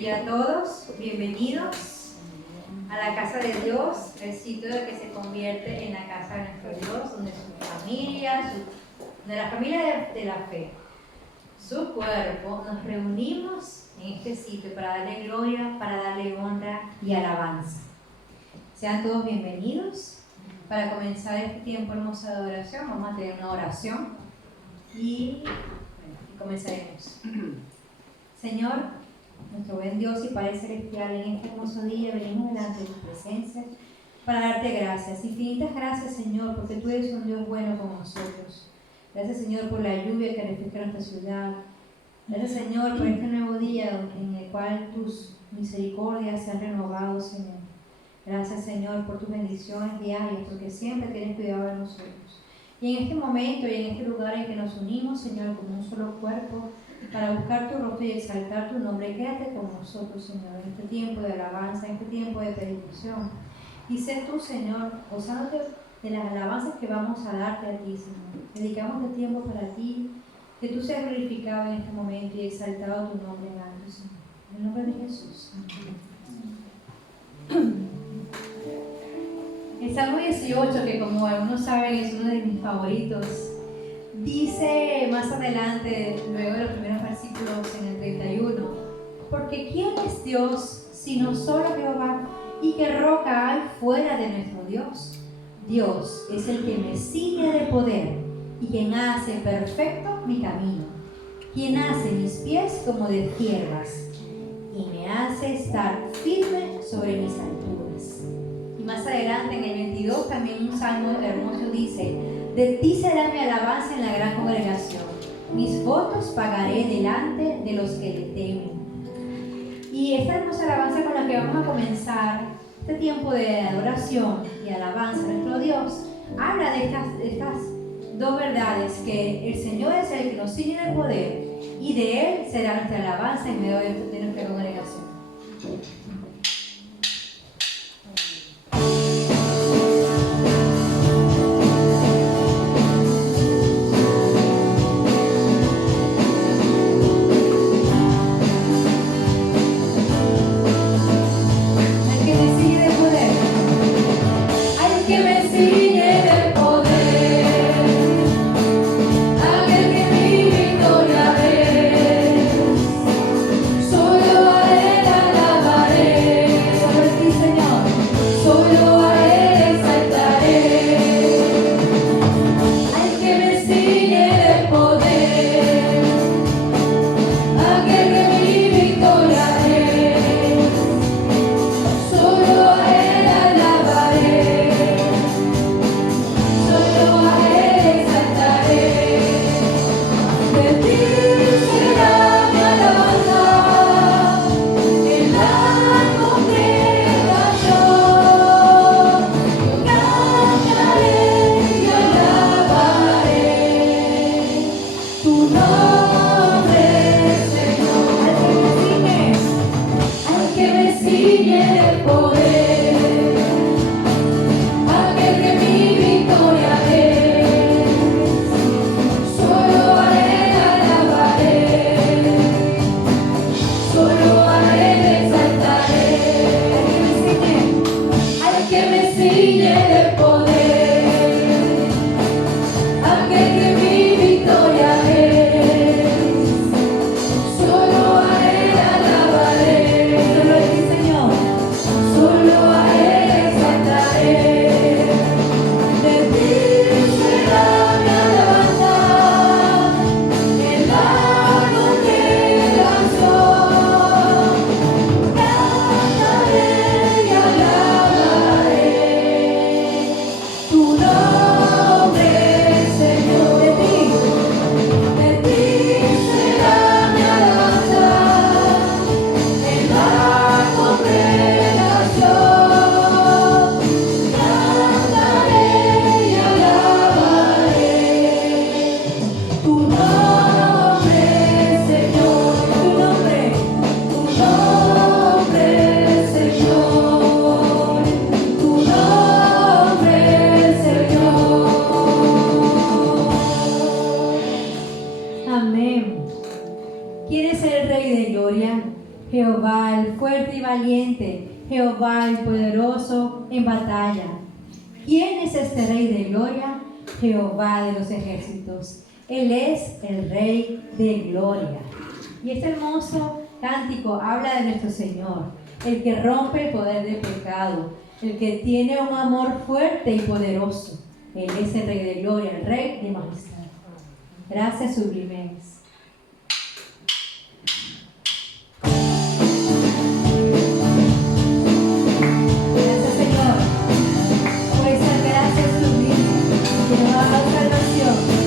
día a todos, bienvenidos a la casa de Dios, el sitio que se convierte en la casa de nuestro Dios, donde su familia, de la familia de la fe, su cuerpo, nos reunimos en este sitio para darle gloria, para darle honra y alabanza. Sean todos bienvenidos. Para comenzar este tiempo hermoso de adoración, vamos a tener una oración y comenzaremos. Señor, nuestro buen Dios y Padre Celestial, en este hermoso día venimos delante de tu presencia para darte gracias. Infinitas gracias, Señor, porque tú eres un Dios bueno con nosotros. Gracias, Señor, por la lluvia que refresca nuestra ciudad. Gracias, Señor, por este nuevo día en el cual tus misericordias se han renovado, Señor. Gracias, Señor, por tus bendiciones diarias, porque siempre tienes cuidado de nosotros. Y en este momento y en este lugar en que nos unimos, Señor, como un solo cuerpo, para buscar tu rostro y exaltar tu nombre, quédate con nosotros, Señor, en este tiempo de alabanza, en este tiempo de predicación. Y sé tú, Señor, gozándote de las alabanzas que vamos a darte a ti, Señor. Dedicamos el tiempo para ti, que tú seas glorificado en este momento y exaltado tu nombre en alto, Señor. En el nombre de Jesús. Amén. El Salmo 18, que como algunos saben es uno de mis favoritos, dice más adelante, luego de los primeros versículos en el 31, porque ¿quién es Dios sino solo Jehová? ¿Y qué roca hay fuera de nuestro Dios? Dios es el que me ciñe de poder y quien hace perfecto mi camino, quien hace mis pies como de ciervas y me hace estar firme sobre mis alturas. Y más adelante en el 22 también un salmo hermoso dice, de ti será mi alabanza en la gran congregación, mis votos pagaré delante de los que le temen. Y esta hermosa alabanza con la que vamos a comenzar este tiempo de adoración y alabanza a nuestro Dios, habla de estas dos verdades, que el Señor es el que nos ciñe de poder y de Él será nuestra alabanza en medio de nuestra congregación. Solo fuerte y valiente, Jehová el poderoso en batalla. ¿Quién es este Rey de gloria? Jehová de los ejércitos. Él es el Rey de gloria. Y este hermoso cántico habla de nuestro Señor, el que rompe el poder del pecado, el que tiene un amor fuerte y poderoso. Él es el Rey de gloria, el Rey de majestad. Gracias sublimes. Gracias, Señor, por esa gracia sublime que nos da la salvación.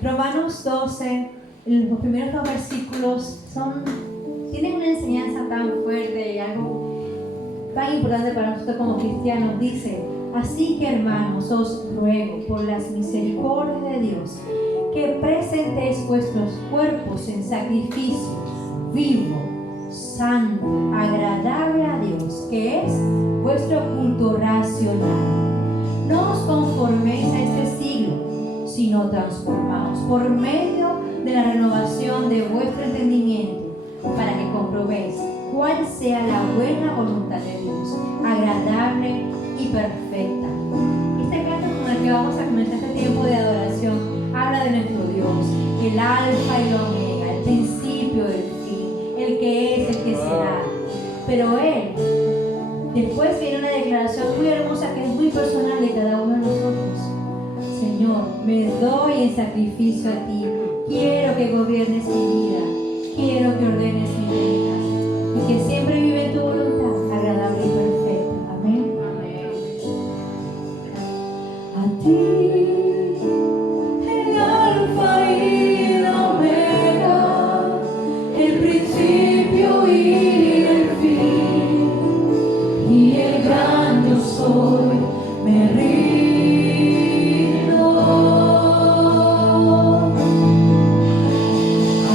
Romanos 12, los primeros dos versículos tienen una enseñanza tan fuerte y algo tan importante para nosotros como cristianos. Dice: así que, hermanos, os ruego por las misericordias de Dios que presentéis vuestros cuerpos en sacrificio vivo, santo, agradable a Dios, que es vuestro culto racional. No os conforméis a este siglo, sino transformaos por medio de la renovación de vuestro entendimiento, para que comprobéis cuál sea la buena voluntad de Dios, agradable y perfecta. Este canto con el que vamos a comenzar este tiempo de adoración habla de nuestro Dios, el alfa y el omega, el principio y el fin, el que es, el que será. Pero Él, después viene una declaración muy hermosa que es muy personal de cada uno de nosotros. Señor, me doy en sacrificio a ti. Quiero que gobiernes mi vida. Quiero que ordenes mi vida. Y que siempre vive en tu voluntad, agradable y perfecta. Amén. A ti, el alfa y la omega, el principio y el fin, y el gran yo soy, me rindo. A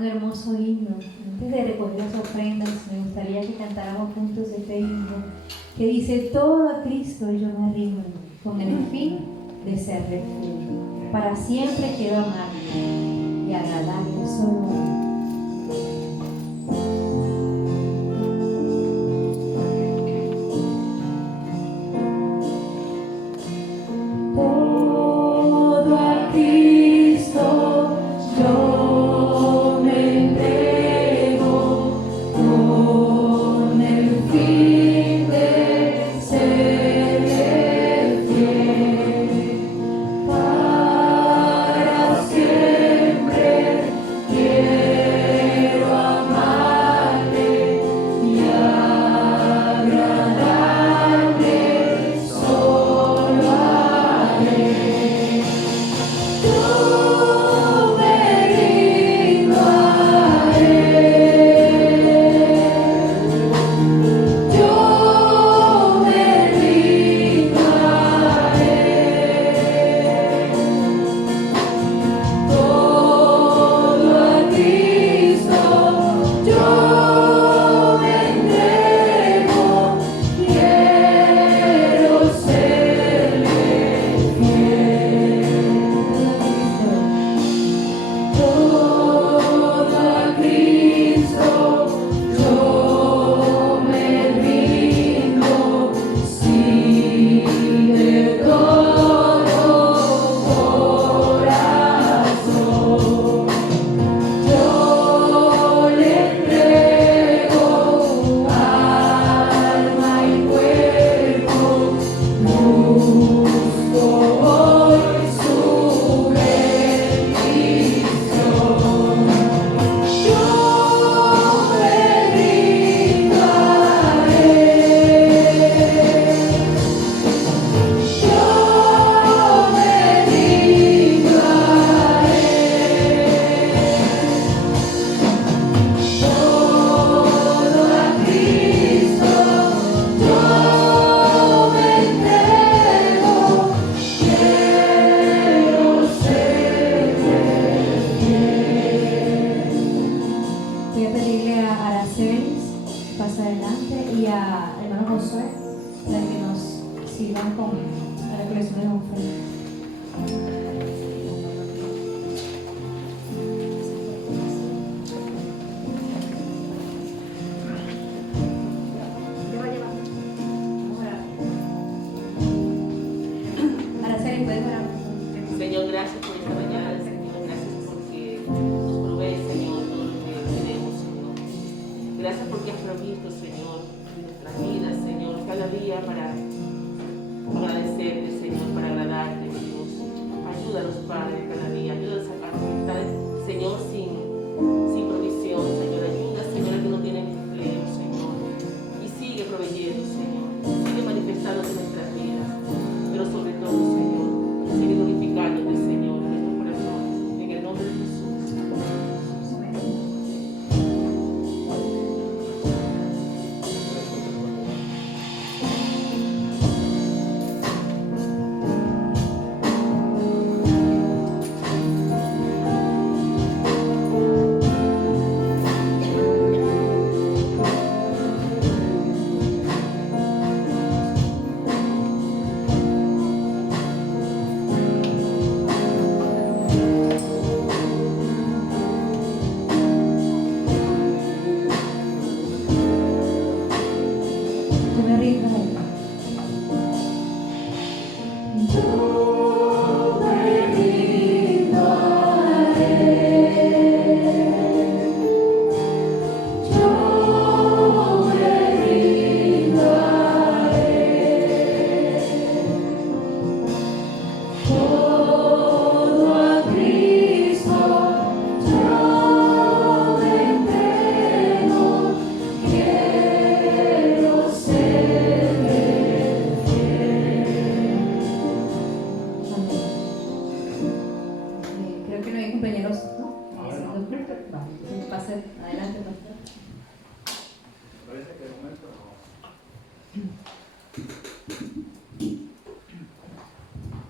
un hermoso himno. Antes de recoger las ofrendas, me gustaría que cantáramos juntos este himno que dice: todo a Cristo yo me rindo, con el fin de ser refugio. Para siempre quiero amarle y agradarle solo a él.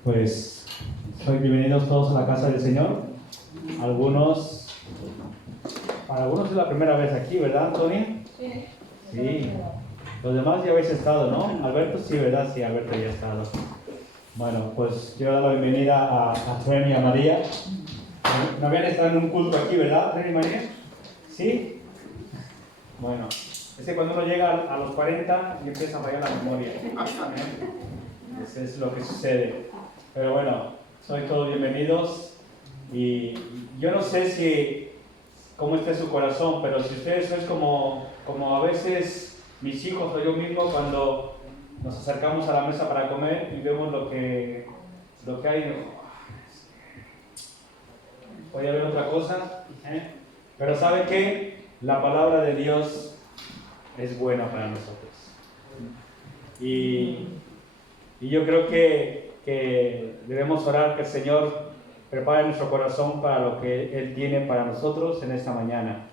Pues soy bienvenidos todos a la casa del Señor. Algunos Para algunos es la primera vez aquí, ¿verdad, Antonia? Sí. Sí. Los demás ya habéis estado, ¿no? Alberto, sí, ¿verdad? Sí, Alberto ya ha estado. Bueno, pues quiero dar la bienvenida a Tren y a María. No habían estado en un culto aquí, ¿verdad, Tren y María? ¿Sí? Bueno, es que cuando uno llega a los 40 y empieza a fallar la memoria. Eso es lo que sucede. Pero bueno, sois todos bienvenidos. Y yo no sé si cómo está su corazón, pero si ustedes sois como a veces mis hijos o yo mismo cuando nos acercamos a la mesa para comer y vemos lo que hay, digo, ¿puede haber otra cosa? Pero ¿sabe qué? La palabra de Dios es buena para nosotros. Y yo creo que debemos orar que el Señor prepare nuestro corazón para lo que Él tiene para nosotros en esta mañana.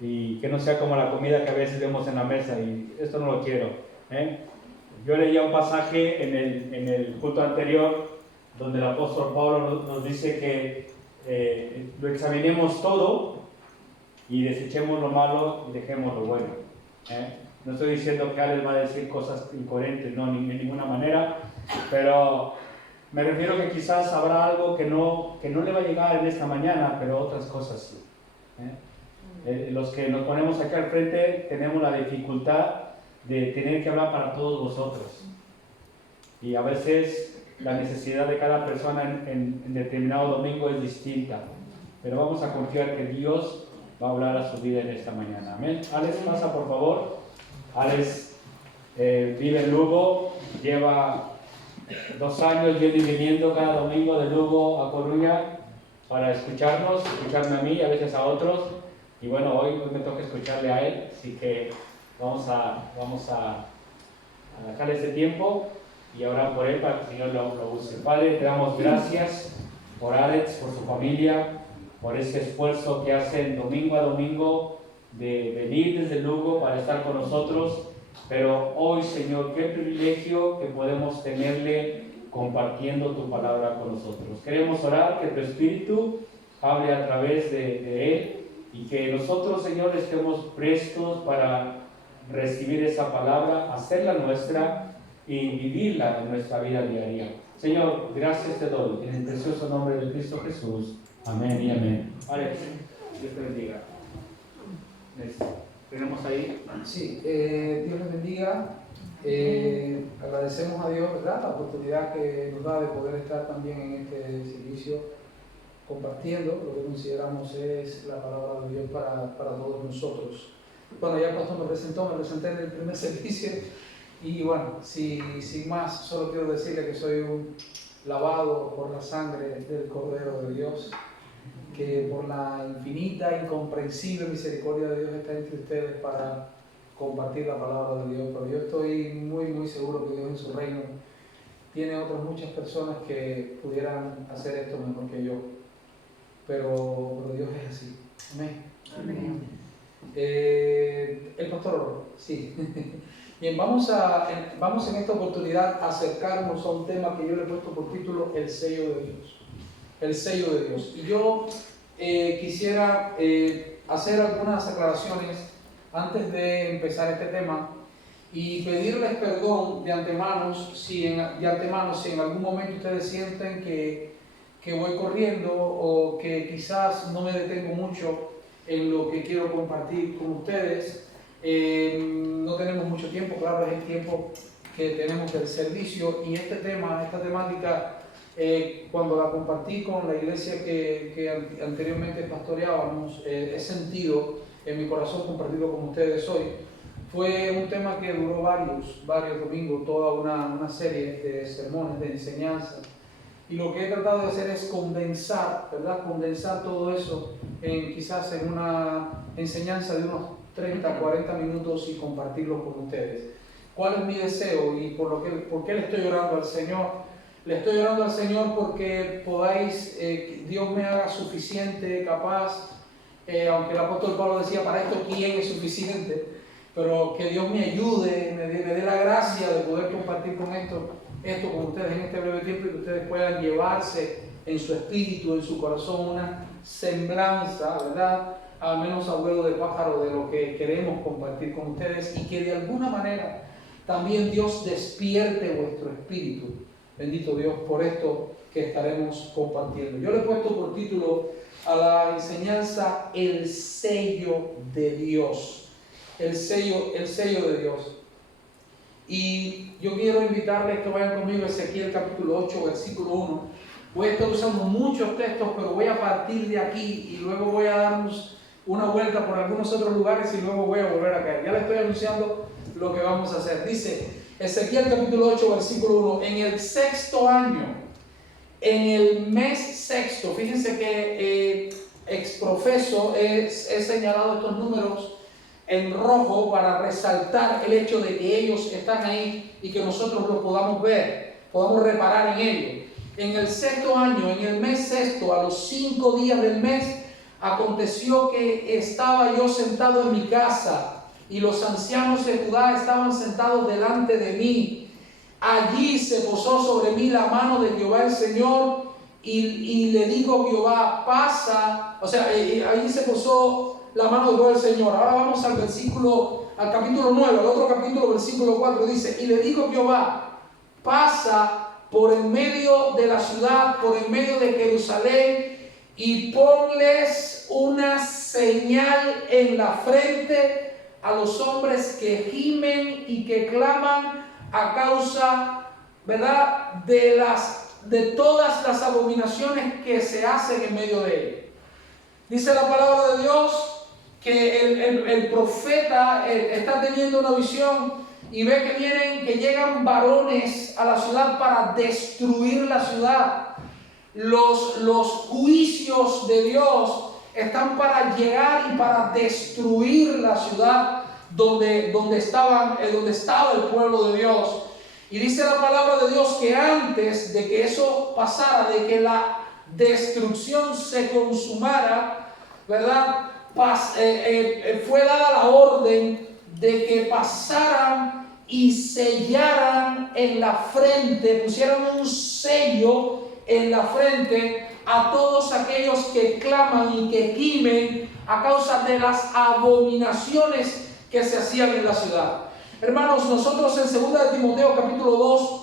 Y que no sea como la comida que a veces vemos en la mesa y esto no lo quiero. Yo leía un pasaje en el culto anterior donde el apóstol Pablo nos dice que lo examinemos todo y desechemos lo malo y dejemos lo bueno. No estoy diciendo que Alex va a decir cosas incoherentes, no, ni de ninguna manera, pero me refiero que quizás habrá algo que no le va a llegar en esta mañana, pero otras cosas sí. Los que nos ponemos aquí al frente tenemos la dificultad de tener que hablar para todos vosotros. Y a veces la necesidad de cada persona en determinado domingo es distinta. Pero vamos a confiar que Dios va a hablar a su vida en esta mañana. Amén. Alex, pasa por favor. Alex vive en Lugo, lleva 2 años yendo y viniendo cada domingo de Lugo a Coruña para escucharme a mí y a veces a otros. Y bueno, hoy me toca escucharle a él, así que vamos a dejarle ese tiempo y orar por él para que el Señor lo use. Padre, te damos gracias por Alex, por su familia, por ese esfuerzo que hacen domingo a domingo de venir desde Lugo para estar con nosotros. Pero hoy, Señor, qué privilegio que podemos tenerle compartiendo tu palabra con nosotros. Queremos orar que tu Espíritu hable a través de él y que nosotros, Señor, estemos prestos para recibir esa palabra, hacerla nuestra y vivirla en nuestra vida diaria. Señor, gracias te doy en el precioso nombre de Cristo Jesús. Amén y amén. Alex, Dios te bendiga. ¿Tenemos ahí? Sí, Dios les bendiga. Agradecemos a Dios, ¿verdad?, la oportunidad que nos da de poder estar también en este servicio compartiendo lo que consideramos es la palabra de Dios para todos nosotros. Bueno, ya el pastor me presenté en el primer servicio y bueno, sin más, solo quiero decirle que soy un lavado por la sangre del Cordero de Dios, que por la infinita, incomprensible misericordia de Dios está entre ustedes para compartir la palabra de Dios. Pero yo estoy muy seguro que Dios en su reino tiene otras muchas personas que pudieran hacer esto mejor que yo. Pero Dios es así. Amén. Amén. El pastor, sí. Bien, vamos en esta oportunidad a acercarnos a un tema que yo le he puesto por título El sello de Dios. El sello de Dios. Y yo quisiera hacer algunas aclaraciones antes de empezar este tema y pedirles perdón de antemano si en algún momento ustedes sienten que voy corriendo o que quizás no me detengo mucho en lo que quiero compartir con ustedes. No tenemos mucho tiempo, claro, es el tiempo que tenemos del servicio y esta temática, cuando la compartí con la iglesia que anteriormente pastoreábamos, he sentido en mi corazón compartirlo con ustedes hoy. Fue un tema que duró varios domingos, toda una serie de sermones, de enseñanza. Y lo que he tratado de hacer es condensar, ¿verdad? Condensar todo eso quizás en una enseñanza de unos 30, 40 minutos y compartirlo con ustedes. ¿Cuál es mi deseo y por qué le estoy orando al Señor? Le estoy orando al Señor porque podáis, Dios me haga suficiente, capaz, aunque el apóstol Pablo decía, para esto ¿quién es suficiente? Pero que Dios me ayude, me dé la gracia de poder compartir con esto con ustedes en este breve tiempo y que ustedes puedan llevarse en su espíritu, en su corazón, una semblanza, ¿verdad?, al menos a vuelo de pájaro, de lo que queremos compartir con ustedes y que de alguna manera también Dios despierte vuestro espíritu. Bendito Dios por esto que estaremos compartiendo. Yo le he puesto por título a la enseñanza el sello de Dios. El sello de Dios. Y yo quiero invitarles que vayan conmigo a Ezequiel capítulo 8, versículo 1. Voy a estar usando muchos textos, pero voy a partir de aquí y luego voy a darnos una vuelta por algunos otros lugares y luego voy a volver a caer. Ya les estoy anunciando lo que vamos a hacer. Dice Ezequiel capítulo 8, versículo 1. En el sexto año, en el mes sexto, fíjense que exprofeso he señalado estos números en rojo para resaltar el hecho de que ellos están ahí y que nosotros los podamos ver, podamos reparar en ello. En el sexto año, en el mes sexto, a los 5 días del mes, aconteció que estaba yo sentado en mi casa y los ancianos de Judá estaban sentados delante de mí. Allí se posó sobre mí la mano de Jehová el Señor y le dijo Jehová, pasa, o sea, allí se posó la mano de Jehová el Señor. Ahora vamos al capítulo 9, al otro capítulo, versículo 4, dice, y le dijo Jehová, pasa por en medio de la ciudad, por en medio de Jerusalén, y ponles una señal en la frente a los hombres que gimen y que claman a causa, ¿verdad?, de todas las abominaciones que se hacen en medio de él. Dice la palabra de Dios que el profeta está teniendo una visión y ve que llegan varones a la ciudad para destruir la ciudad. Los juicios de Dios están para llegar y para destruir la ciudad donde estaba el pueblo de Dios. Y dice la palabra de Dios que antes de que eso pasara, de que la destrucción se consumara, ¿verdad?, fue dada la orden de que pasaran y sellaran en la frente, pusieran un sello en la frente a todos aquellos que claman y que gimen a causa de las abominaciones que se hacían en la ciudad. Hermanos, nosotros en 2 de Timoteo capítulo 2,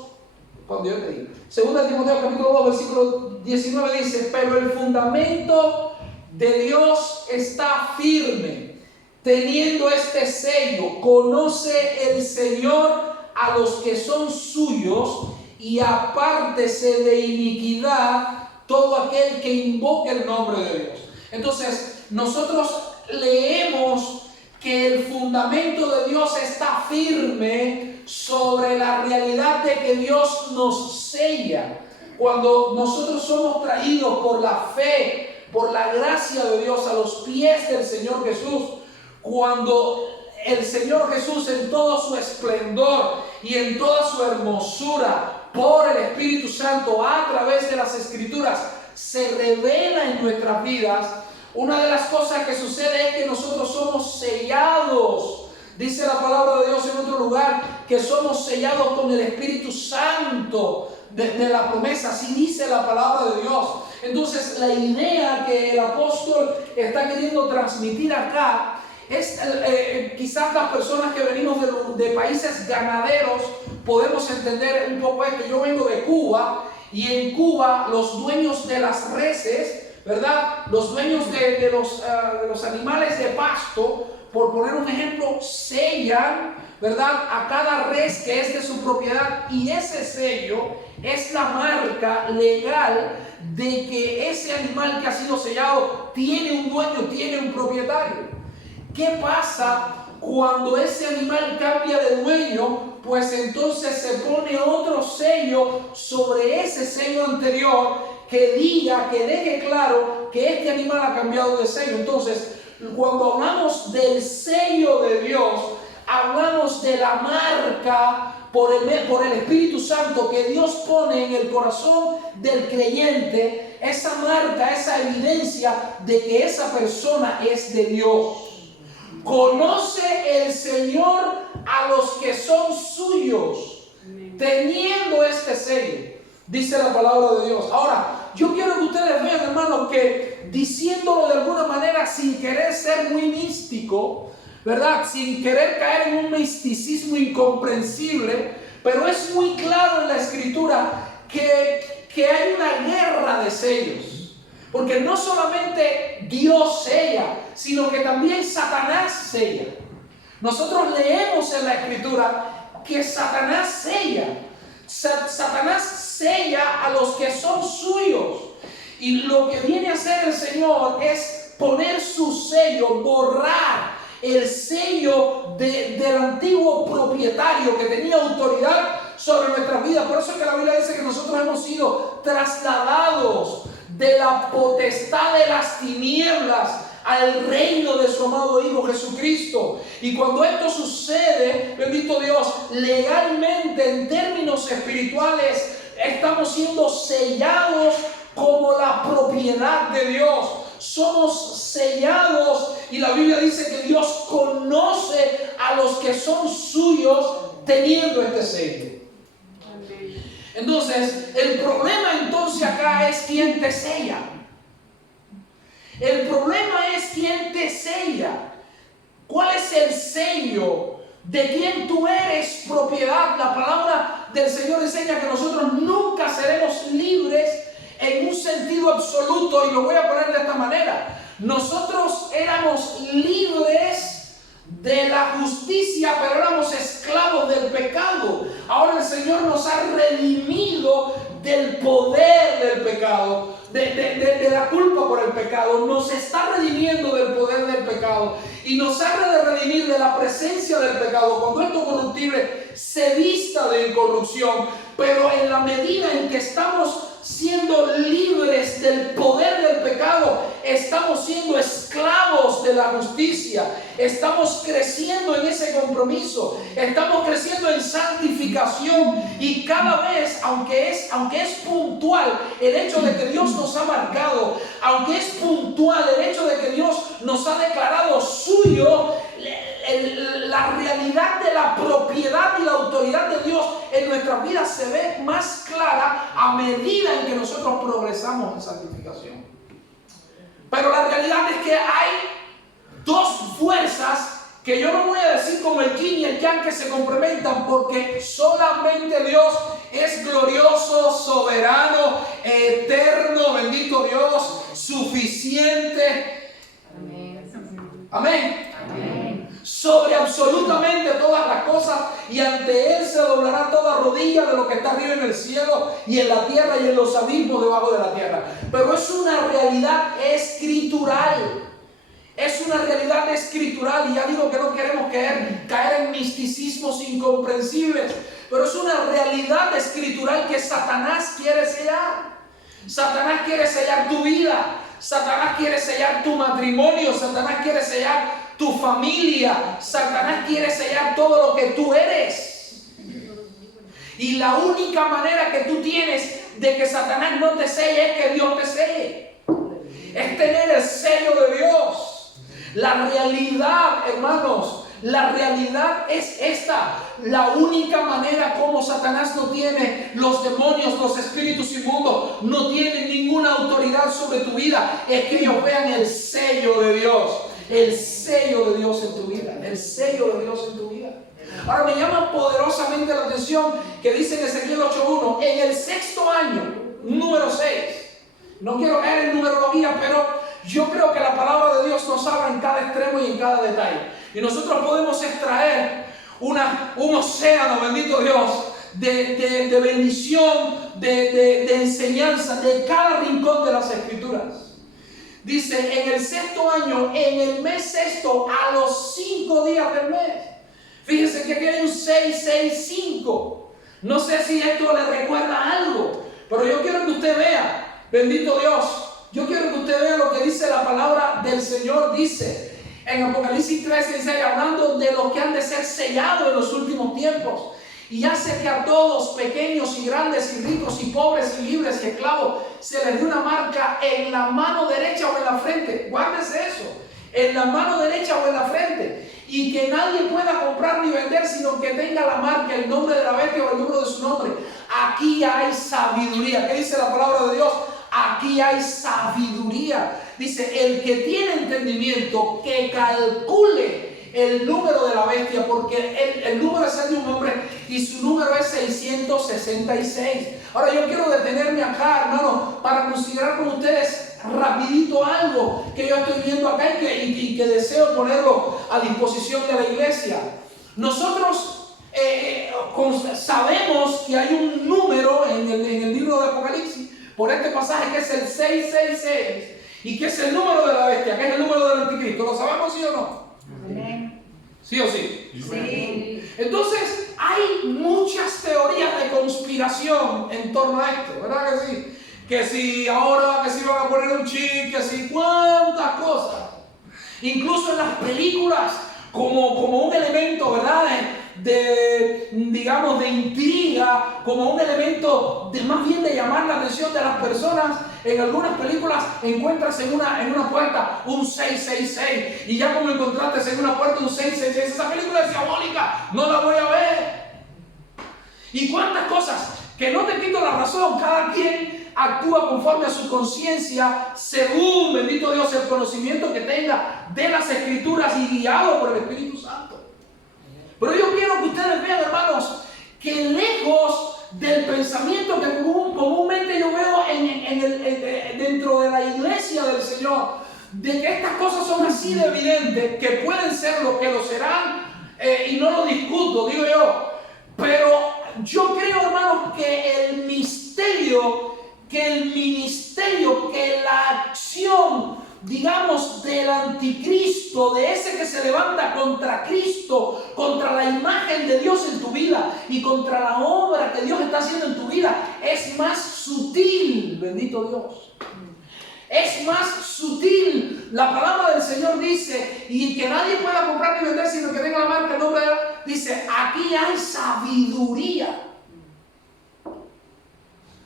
cuando yo te digo, 2 de Timoteo capítulo 2, versículo 19 dice, pero el fundamento de Dios está firme, teniendo este sello, conoce el Señor a los que son suyos y apártese de iniquidad todo aquel que invoque el nombre de Dios. Entonces, nosotros leemos que el fundamento de Dios está firme sobre la realidad de que Dios nos sella. Cuando nosotros somos traídos por la fe, por la gracia de Dios a los pies del Señor Jesús, cuando el Señor Jesús en todo su esplendor y en toda su hermosura, por el Espíritu Santo, a través de las Escrituras, se revela en nuestras vidas, una de las cosas que sucede es que nosotros somos sellados. Dice la palabra de Dios en otro lugar que somos sellados con el Espíritu Santo de la promesa. Así dice la palabra de Dios. Entonces, la idea que el apóstol está queriendo transmitir acá es, quizás las personas que venimos de países ganaderos podemos entender un poco esto. Yo vengo de Cuba y en Cuba los dueños de las reses, ¿verdad?, los dueños de los animales de pasto, por poner un ejemplo, sellan, ¿verdad?, a cada res que es de su propiedad, y ese sello es la marca legal de que ese animal que ha sido sellado tiene un dueño, tiene un propietario. ¿Qué pasa cuando ese animal cambia de dueño? Pues entonces se pone otro sello sobre ese sello anterior que diga, que deje claro que este animal ha cambiado de sello. Entonces, cuando hablamos del sello de Dios, hablamos de la marca por el Espíritu Santo que Dios pone en el corazón del creyente, esa marca, esa evidencia de que esa persona es de Dios. Conoce el Señor a los que son suyos, teniendo este sello, dice la palabra de Dios. Ahora, yo quiero que ustedes vean, hermanos, que diciéndolo de alguna manera sin querer ser muy místico, ¿verdad? Sin querer caer en un misticismo incomprensible, pero es muy claro en la Escritura que hay una guerra de sellos. Porque no solamente Dios sella, sino que también Satanás sella. Nosotros leemos en la Escritura que Satanás sella. Satanás sella a los que son suyos. Y lo que viene a hacer el Señor es poner su sello, borrar el sello del antiguo propietario que tenía autoridad sobre nuestras vidas. Por eso es que la Biblia dice que nosotros hemos sido trasladados de la potestad de las tinieblas al reino de su amado Hijo Jesucristo. Y cuando esto sucede, bendito Dios, legalmente en términos espirituales estamos siendo sellados como la propiedad de Dios. Somos sellados y la Biblia dice que Dios conoce a los que son suyos teniendo este sello. Entonces, el problema entonces acá es quién te sella. El problema es quién te sella. ¿Cuál es el sello de quién tú eres propiedad? La palabra del Señor enseña que nosotros nunca seremos libres en un sentido absoluto, y lo voy a poner de esta manera. Nosotros éramos libres de la justicia, pero éramos esclavos del pecado. Ahora el Señor nos ha redimido del poder del pecado, de la culpa por el pecado. Nos está redimiendo del poder del pecado y nos ha de redimir de la presencia del pecado cuando esto corruptible se vista de incorrupción. Pero en la medida en que estamos siendo libres del poder del pecado, estamos siendo esclavos de la justicia. Estamos creciendo en ese compromiso, estamos creciendo en santificación, y cada vez, aunque es puntual el hecho de que Dios nos ha marcado, aunque es puntual el hecho de que Dios nos ha declarado suyo, la realidad de la propiedad y la autoridad de Dios en nuestras vidas se ve más clara a medida en que nosotros progresamos en santificación. Pero la realidad es que hay dos fuerzas que yo no voy a decir como el yin y el yang que se complementan, porque solamente Dios es glorioso, soberano, eterno, bendito Dios, suficiente. Amén. Amén. Sobre absolutamente todas las cosas, y ante Él se doblará toda rodilla de lo que está arriba en el cielo y en la tierra y en los abismos debajo de la tierra. Pero es una realidad escritural. Es una realidad escritural, y ya digo que no queremos caer en misticismos incomprensibles, pero es una realidad escritural que Satanás quiere sellar. Satanás quiere sellar tu vida, Satanás quiere sellar tu matrimonio, Satanás quiere sellar tu familia, Satanás quiere sellar todo lo que tú eres. Y la única manera que tú tienes de que Satanás no te selle es que Dios te selle. Es tener el sello de Dios. La realidad, hermanos, la realidad es esta. La única manera como Satanás no tiene, los demonios, los espíritus inmundos, no tienen ninguna autoridad sobre tu vida, es que ellos vean el sello de Dios. El sello de Dios en tu vida. El sello de Dios en tu vida. Ahora me llama poderosamente la atención que dice en Ezequiel 8:1, en el 6º año, número 6. No quiero caer en numerología, pero yo creo que la palabra de Dios nos habla en cada extremo y en cada detalle. Y nosotros podemos extraer un océano, bendito Dios, de bendición, de enseñanza, de cada rincón de las Escrituras. Dice, en el 6º año, en el mes 6º, a los 5 días del mes. Fíjense que aquí hay un 6, 6, 5. No sé si esto le recuerda algo, pero yo quiero que usted vea, bendito Dios, yo quiero que usted vea lo que dice la palabra del Señor. Dice en Apocalipsis 13:16, hablando de los que han de ser sellados en los últimos tiempos. Y hace que a todos, pequeños y grandes y ricos y pobres y libres y esclavos, se les dé una marca en la mano derecha o en la frente. Guárdese eso, en la mano derecha o en la frente. Y que nadie pueda comprar ni vender, sino que tenga la marca, el nombre de la bestia o el número de su nombre. Aquí hay sabiduría. ¿Qué dice la palabra de Dios? aquí hay sabiduría. Dice, el que tiene entendimiento, que calcule el número de la bestia, porque el número es el de un hombre y su número es 666. Ahora yo quiero detenerme acá, hermano, para considerar con ustedes rapidito algo que yo estoy viendo acá y que deseo ponerlo a disposición de la iglesia. Nosotros sabemos que hay un número en el libro de Apocalipsis, por este pasaje, que es el 666, y que es el número de la bestia, que es el número del anticristo. ¿Lo sabemos, sí o no? Amén. ¿Sí o sí? Sí. Entonces, hay muchas teorías de conspiración en torno a esto, ¿verdad que sí? Que si ahora, que si van a poner un chip, que si cuántas cosas. Incluso en las películas, como un elemento, ¿verdad? Digamos, de intriga, como un elemento de más bien de llamar la atención de las personas. En algunas películas encuentras en una puerta un 666, y ya como encontraste en una puerta un 666, esa película es diabólica, no la voy a ver. Y cuántas cosas, que no te quito la razón, cada quien actúa conforme a su conciencia, según, bendito Dios, el conocimiento que tenga de las Escrituras y guiado por el Espíritu Santo. Pero yo quiero que ustedes vean, hermanos, que lejos del pensamiento que comúnmente yo veo dentro de la iglesia del Señor, de que estas cosas son así de evidentes, que pueden ser lo que lo serán, y no lo discuto, digo yo, pero yo creo, hermanos, que el ministerio, que la acción, digamos, del anticristo, de ese que se levanta contra Cristo, contra la imagen de Dios en tu vida y contra la obra que Dios está haciendo en tu vida, es más sutil, bendito Dios. Es más sutil. La palabra del Señor dice, y que nadie pueda comprar ni vender sino que venga la marca el nombre de Él. Dice, aquí hay sabiduría.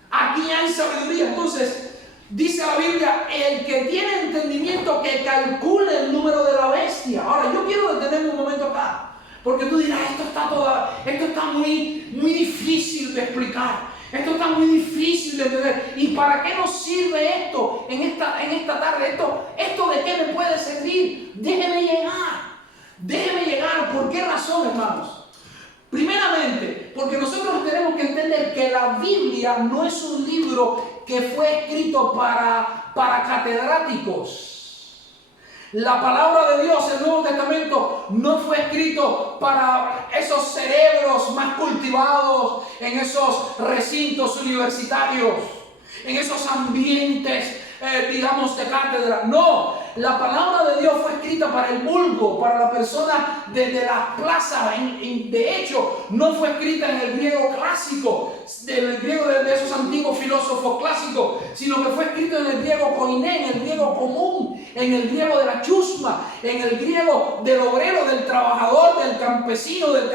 Aquí hay sabiduría. Entonces, dice la Biblia, el que tiene entendimiento, que calcule el número de la bestia. Ahora, yo quiero detenerme un momento acá, porque tú dirás, esto está muy difícil de explicar. Esto está muy difícil de entender. ¿Y para qué nos sirve esto en esta tarde? ¿Esto de qué me puede servir? Déjeme llegar. ¿Por qué razón, hermanos? Primeramente, porque nosotros tenemos que entender que la Biblia no es un libro que fue escrito para catedráticos. La palabra de Dios, el Nuevo Testamento, no fue escrito para esos cerebros más cultivados en esos recintos universitarios, en esos ambientes, digamos, de cátedra. No, la palabra de Dios fue escrita para el vulgo, para la persona de las plazas. De hecho, no fue escrita en el griego clásico, del griego de esos antiguos filósofos clásicos, sino que fue escrito en el griego koiné, en el griego común, en el griego de la chusma, en el griego del obrero, del trabajador, del campesino, del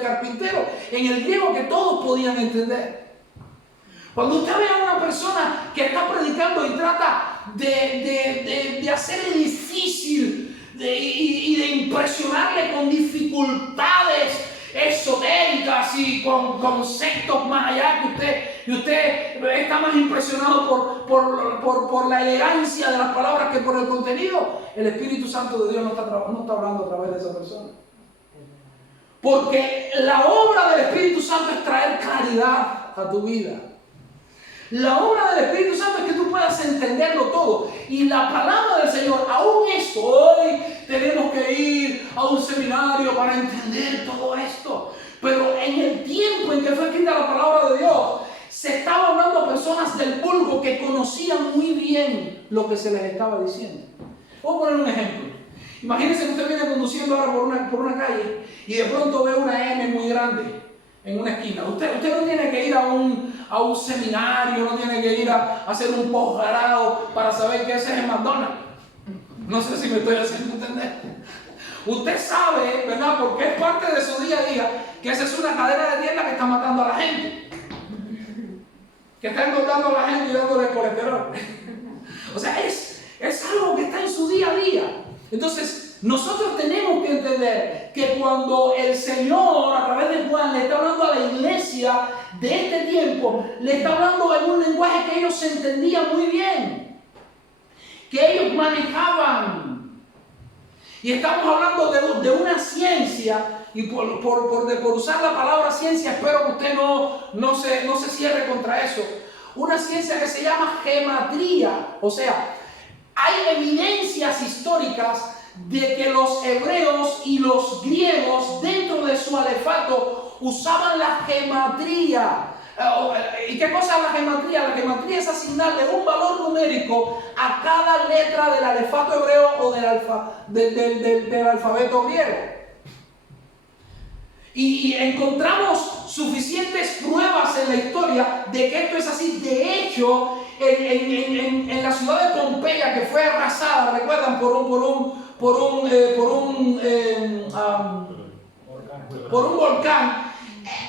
carpintero, en el griego que todos podían entender. Cuando usted ve a una persona que está predicando y trata de hacerle difícil y de impresionarle con dificultades esotéricas y con conceptos más allá, que usted está más impresionado por la elegancia de las palabras que por el contenido, el Espíritu Santo de Dios no está hablando a través de esa persona. Porque la obra del Espíritu Santo es traer claridad a tu vida. La obra del Espíritu Santo es que tú puedas entenderlo todo. Y la palabra del Señor, aún esto, hoy tenemos que ir a un seminario para entender todo esto. Pero en el tiempo en que fue escrita la palabra de Dios, se estaba hablando a personas del vulgo que conocían muy bien lo que se les estaba diciendo. Voy a poner un ejemplo. Imagínense que usted viene conduciendo ahora por una calle y de pronto ve una M muy grande en una esquina. Usted no tiene que ir a un seminario, no tiene que ir a hacer un posgrado para saber que ese es el McDonald's. No sé si me estoy haciendo entender. Usted sabe, ¿verdad? Porque es parte de su día a día, que esa es una cadena de tiendas que está matando a la gente. Que está engordando a la gente y dándole colesterol. O sea, es algo que está en su día a día. Entonces, nosotros tenemos que entender que cuando el Señor, a través de Juan, le está hablando a la iglesia de este tiempo, le está hablando en un lenguaje que ellos se entendían muy bien. que ellos manejaban. Y estamos hablando de una ciencia, y por usar la palabra ciencia, espero que usted no se cierre contra eso. Una ciencia que se llama gematría. O sea, hay evidencias históricas de que los hebreos y los griegos dentro de su alefato usaban la gematría. ¿Y qué cosa es la gematría? La gematría es asignarle un valor numérico a cada letra del alefato hebreo o del alfabeto griego. Y encontramos suficientes pruebas en la historia de que esto es así. De hecho, en la ciudad de Pompeya, que fue arrasada, recuerdan, por un volcán,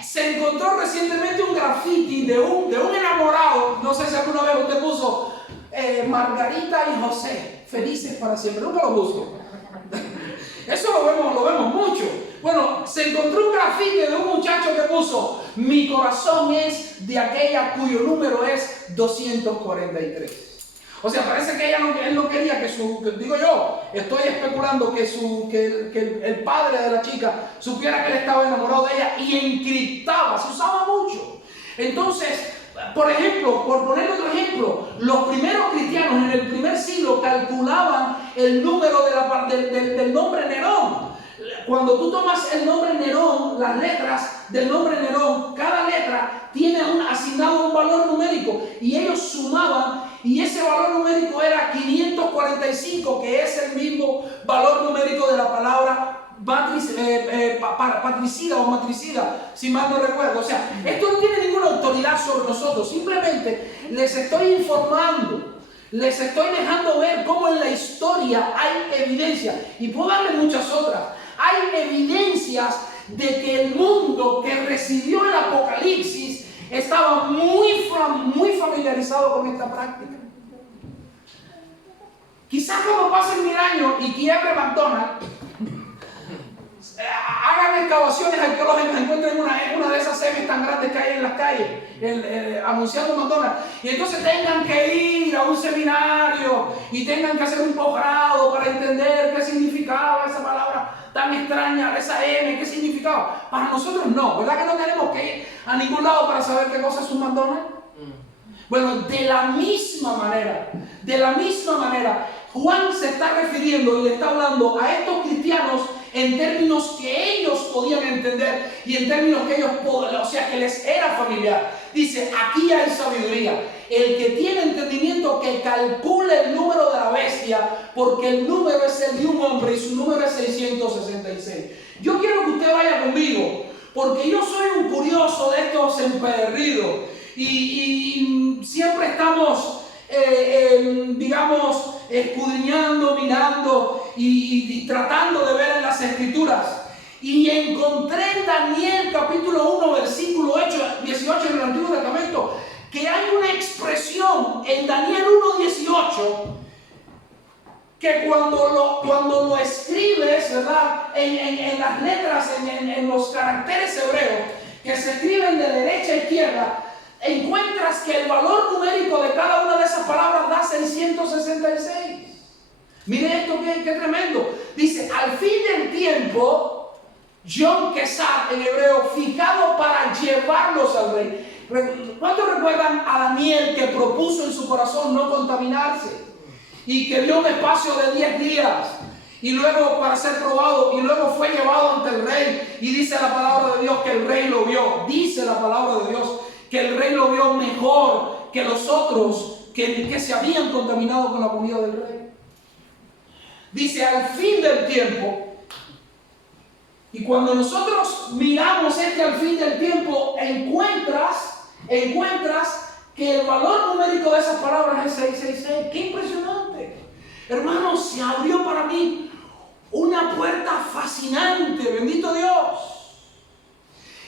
se encontró recientemente un graffiti de un enamorado. No sé si alguna vez usted puso Margarita y José, felices para siempre. Nunca lo puso. Eso lo vemos mucho. Bueno, se encontró un graffiti de un muchacho que puso: mi corazón es de aquella cuyo número es 243. O sea, parece que él no quería digo yo, estoy especulando que el padre de la chica supiera que él estaba enamorado de ella y encriptaba, se usaba mucho. Entonces, por ejemplo, por poner otro ejemplo, los primeros cristianos en el primer siglo calculaban el número del nombre Nerón. Cuando tú tomas el nombre Nerón, las letras del nombre Nerón, cada letra tiene asignado un valor numérico, y ellos sumaban, y ese valor numérico era 545, que es el mismo valor numérico de la palabra patricida o matricida, si mal no recuerdo. O sea, esto no tiene ninguna autoridad sobre nosotros, simplemente les estoy informando, les estoy dejando ver cómo en la historia hay evidencia, y puedo darle muchas otras. Hay evidencias de que el mundo que recibió el Apocalipsis estaba muy familiarizado con esta práctica. Quizás cuando pasen 1000 años y quiebre McDonald's, hagan excavaciones arqueológicas, encuentren una de esas semis tan grandes que hay en las calles, anunciando McDonald's, y entonces tengan que ir a un seminario y tengan que hacer un posgrado para entender qué significaba esa palabra tan extraña, esa M, qué significaba. Para nosotros no, ¿verdad que no tenemos que ir a ningún lado para saber qué cosa es un McDonald's? Bueno, de la misma manera, Juan se está refiriendo y le está hablando a estos cristianos en términos que ellos podían entender y en términos que ellos podían, o sea, que les era familiar. Dice: aquí hay sabiduría. El que tiene entendimiento, que calcule el número de la bestia, porque el número es el de un hombre y su número es 666. Yo quiero que usted vaya conmigo, porque yo soy un curioso de estos empedernidos y siempre estamos digamos, escudriñando, mirando y tratando de ver en las Escrituras. Y encontré en Daniel capítulo 1 versículo 18 en el Antiguo Testamento, que hay una expresión en Daniel 1:18 que cuando lo escribes, ¿verdad?, en las letras, en los caracteres hebreos que se escriben de derecha a izquierda, encuentras que el valor numérico de cada una de esas palabras da 666. Mire esto, qué tremendo. Dice: al fin del tiempo, Yom Kesat en hebreo, fijado para llevarlos al rey. ¿Cuántos recuerdan a Daniel, que propuso en su corazón no contaminarse y que dio un espacio de 10 días y luego para ser probado, y luego fue llevado ante el rey, y dice la palabra de Dios que el rey lo vio? Dice la palabra de Dios que el rey lo vio mejor que los otros que se habían contaminado con la comida del rey. Dice: al fin del tiempo. Y cuando nosotros miramos al fin del tiempo, encuentras que el valor numérico de esas palabras es 666. ¡Qué impresionante! Hermanos, se abrió para mí una puerta fascinante, bendito Dios.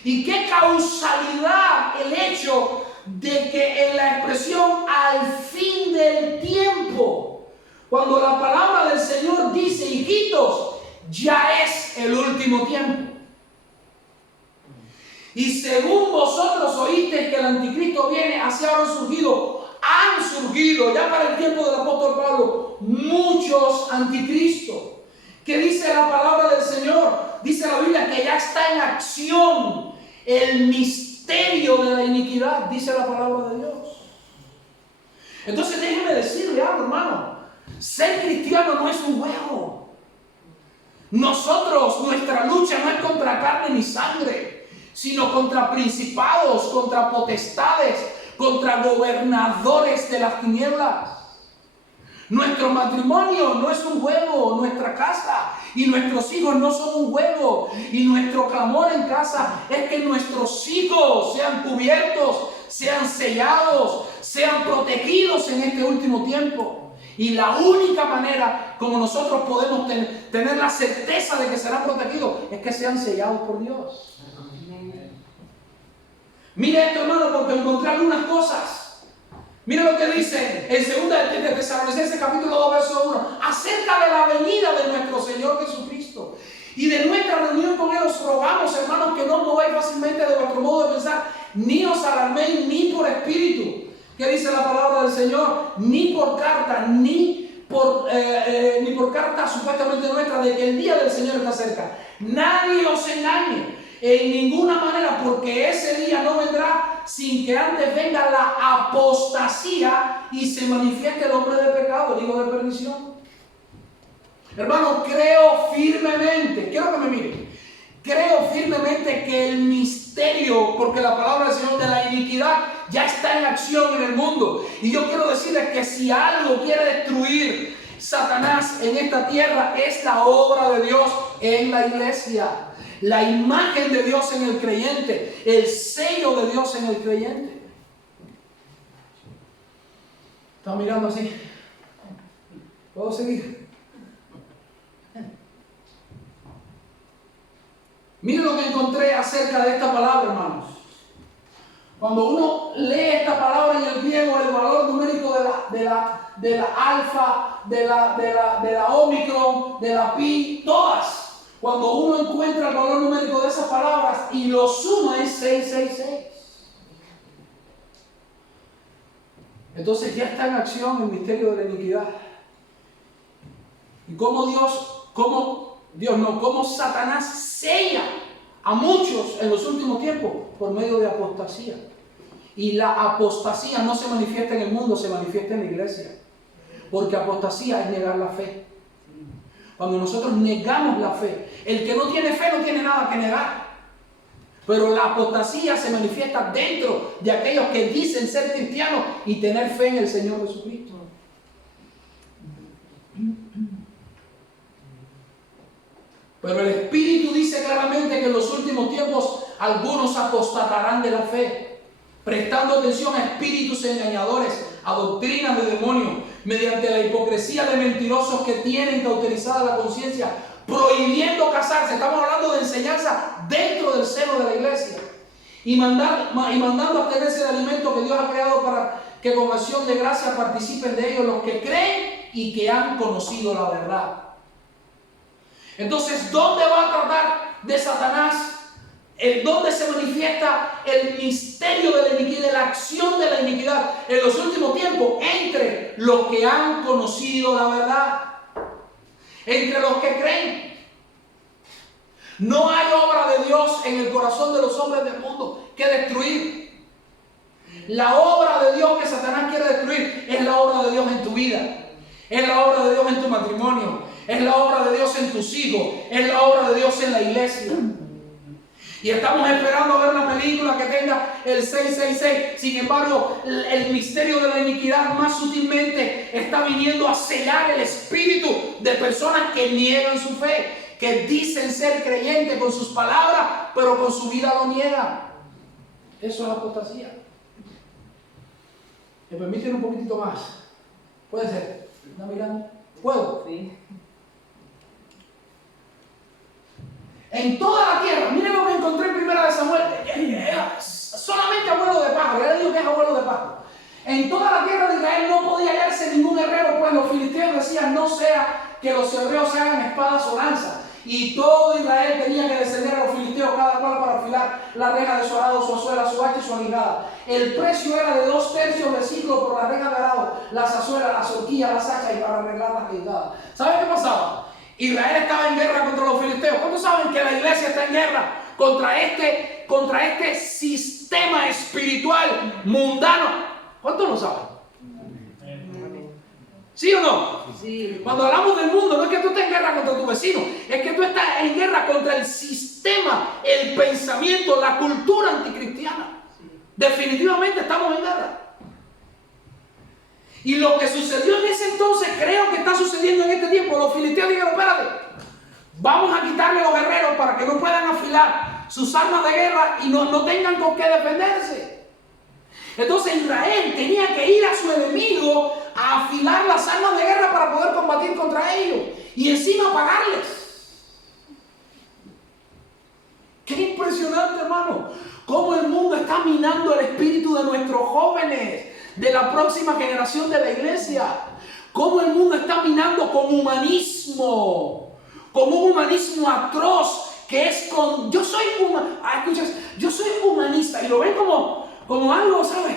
Y qué causalidad el hecho de que en la expresión al fin del tiempo, cuando la palabra del Señor dice: hijitos, ya es el último tiempo. Y según vosotros oísteis que el anticristo viene, así habrán surgido han surgido, ya para el tiempo del apóstol Pablo, muchos anticristos. ¿Qué dice la palabra del Señor? Dice la Biblia que ya está en acción el misterio de la iniquidad, dice la palabra de Dios. Entonces déjeme decirle algo, hermano. Ser cristiano no es un juego. Nosotros, nuestra lucha no es contra carne ni sangre, sino contra principados, contra potestades, contra gobernadores de las tinieblas. Nuestro matrimonio no es un juego, nuestra casa y nuestros hijos no son un juego. Y nuestro clamor en casa es que nuestros hijos sean cubiertos, sean sellados, sean protegidos en este último tiempo. Y la única manera como nosotros podemos tener la certeza de que serán protegidos es que sean sellados por Dios. Mire esto, hermano, porque encontré algunas cosas. Mira lo que dice en 2 de Tesalonicenses capítulo 2 verso 1 acerca de la venida de nuestro Señor Jesucristo y de nuestra reunión con Él. Os rogamos, hermanos, que no mováis fácilmente de vuestro modo de pensar, ni os alarméis ni por espíritu. ¿Qué dice la palabra del Señor? Ni por carta, ni por carta supuestamente nuestra, de que el día del Señor está cerca. Nadie os engañe en ninguna manera, porque ese día no vendrá sin que antes venga la apostasía y se manifieste el hombre de pecado, el hijo de perdición. Hermano, creo firmemente, quiero que me miren, creo firmemente que el misterio, porque la palabra del Señor, de la iniquidad ya está en acción en el mundo. Y yo quiero decirles que si algo quiere destruir Satanás en esta tierra, es la obra de Dios en la iglesia. La imagen de Dios en el creyente, el sello de Dios en el creyente. Está mirando así. ¿Puedo seguir? Miren lo que encontré acerca de esta palabra, hermanos. Cuando uno lee esta palabra en el griego, el valor numérico de la alfa, de la omicron, de la pi, todas. Cuando uno encuentra el valor numérico de esas palabras y lo suma, es 666. Entonces ya está en acción el misterio de la iniquidad. Y cómo Satanás sella a muchos en los últimos tiempos por medio de apostasía. Y la apostasía no se manifiesta en el mundo, se manifiesta en la iglesia. Porque apostasía es negar la fe. Cuando nosotros negamos la fe, el que no tiene fe no tiene nada que negar. Pero la apostasía se manifiesta dentro de aquellos que dicen ser cristianos y tener fe en el Señor Jesucristo. Pero el Espíritu dice claramente que en los últimos tiempos algunos apostatarán de la fe, prestando atención a espíritus engañadores, a doctrinas de demonios, mediante la hipocresía de mentirosos que tienen cauterizada la conciencia, prohibiendo casarse. Estamos hablando de enseñanza dentro del seno de la iglesia. Y mandando abstenerse de alimentos que Dios ha creado para que con acción de gracia participen de ellos los que creen y que han conocido la verdad. Entonces, ¿dónde va a tratar de Satanás? ¿Dónde se manifiesta el misterio de la iniquidad, la acción de la iniquidad en los últimos tiempos? Entre los que han conocido la verdad, entre los que creen. No hay obra de Dios en el corazón de los hombres del mundo que destruir. La obra de Dios que Satanás quiere destruir es la obra de Dios en tu vida, es la obra de Dios en tu matrimonio, es la obra de Dios en tus hijos, es la obra de Dios en la iglesia. Y estamos esperando ver una película que tenga el 666. Sin embargo, el misterio de la iniquidad más sutilmente está viniendo a sellar el espíritu de personas que niegan su fe, que dicen ser creyentes con sus palabras, pero con su vida lo niegan. Eso es la apostasía. ¿Me permiten un poquitito más? ¿Puede ser? ¿Está mirando? ¿Puedo? Sí. En toda la tierra, miren lo que encontré en 1 Samuel, solamente abuelo de pájaro, ya le digo que es abuelo de pájaro. En toda la tierra de Israel no podía hallarse ningún herrero, pues los filisteos decían, no sea que los hebreos se hagan espadas o lanzas. y todo Israel tenía que descender a los filisteos, cada cual para afilar la reja de su arado, su azuela, su hacha y su alijada. El precio era de 2/3 del ciclo por la reja de arado, las azuelas, las horquillas, las hachas y para arreglar las alijadas. ¿Saben qué pasaba? Israel estaba en guerra contra los filisteos. ¿Cuántos saben que la iglesia está en guerra contra este sistema espiritual mundano? ¿Cuántos lo saben? ¿Sí o no? Sí. Cuando hablamos del mundo, no es que tú estés en guerra contra tu vecino, es que tú estás en guerra contra el sistema, el pensamiento, la cultura anticristiana. Definitivamente estamos en guerra. Y lo que sucedió en ese entonces, creo que está sucediendo en este tiempo. Los filisteos dijeron, espérate, vamos a quitarle a los guerreros para que no puedan afilar sus armas de guerra y no tengan con qué defenderse. Entonces Israel tenía que ir a su enemigo a afilar las armas de guerra para poder combatir contra ellos y encima pagarles. Qué impresionante, hermano, cómo el mundo está minando el espíritu de nuestros jóvenes, de la próxima generación de la iglesia. Cómo el mundo está minando con humanismo, con un humanismo atroz que es con... Yo soy humanista y lo ven como algo, ¿sabes?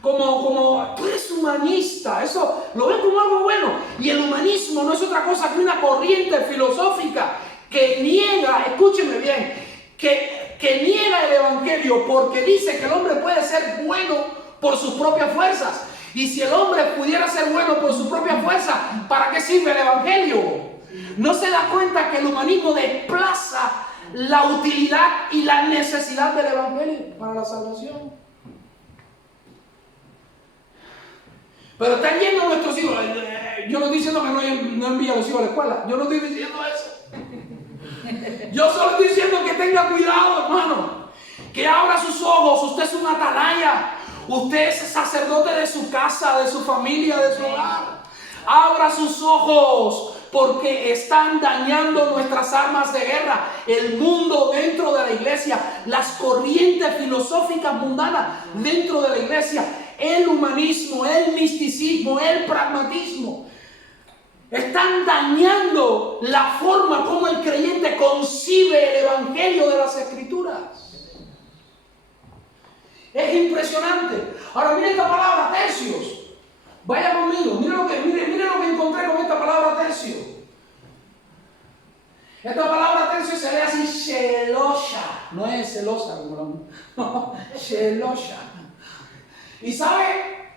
Como tú eres humanista, eso lo ven como algo bueno. Y el humanismo no es otra cosa que una corriente filosófica que niega, escúcheme bien, que niega el evangelio porque dice que el hombre puede ser bueno por sus propias fuerzas. Y si el hombre pudiera ser bueno por su propia fuerza, ¿para qué sirve el evangelio? No se da cuenta que el humanismo desplaza la utilidad y la necesidad del evangelio para la salvación. Pero están yendo nuestros hijos. Yo no estoy diciendo que no envíe a los hijos a la escuela. Yo no estoy diciendo eso. Yo solo estoy diciendo que tenga cuidado, hermano. Que abra sus ojos. Usted es un atalaya. Usted es sacerdote de su casa, de su familia, de su hogar. Abra sus ojos, porque están dañando nuestras armas de guerra, el mundo dentro de la iglesia, las corrientes filosóficas mundanas dentro de la iglesia, el humanismo, el misticismo, el pragmatismo. Están dañando la forma como el creyente concibe el evangelio de las escrituras. Es impresionante. Ahora miren esta palabra, tercios. Vaya conmigo, miren lo que encontré con esta palabra tercio. Esta palabra tercio se lee así, shelosha. No es celosa como no, shelosha. Y sabe,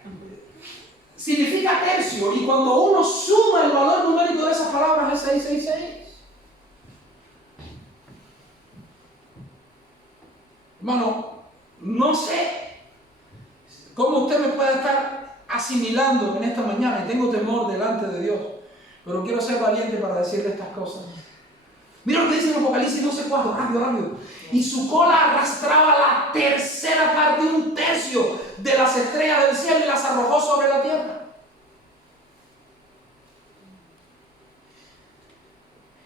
significa tercio. Y cuando uno suma el valor numérico de esas palabras es 666. Hermano, no sé cómo usted me puede estar asimilando en esta mañana, y tengo temor delante de Dios, pero quiero ser valiente para decirle estas cosas. Mira lo que dice en Apocalipsis 12:4, rápido. Y su cola arrastraba la tercera parte, un tercio de las estrellas del cielo y las arrojó sobre la tierra.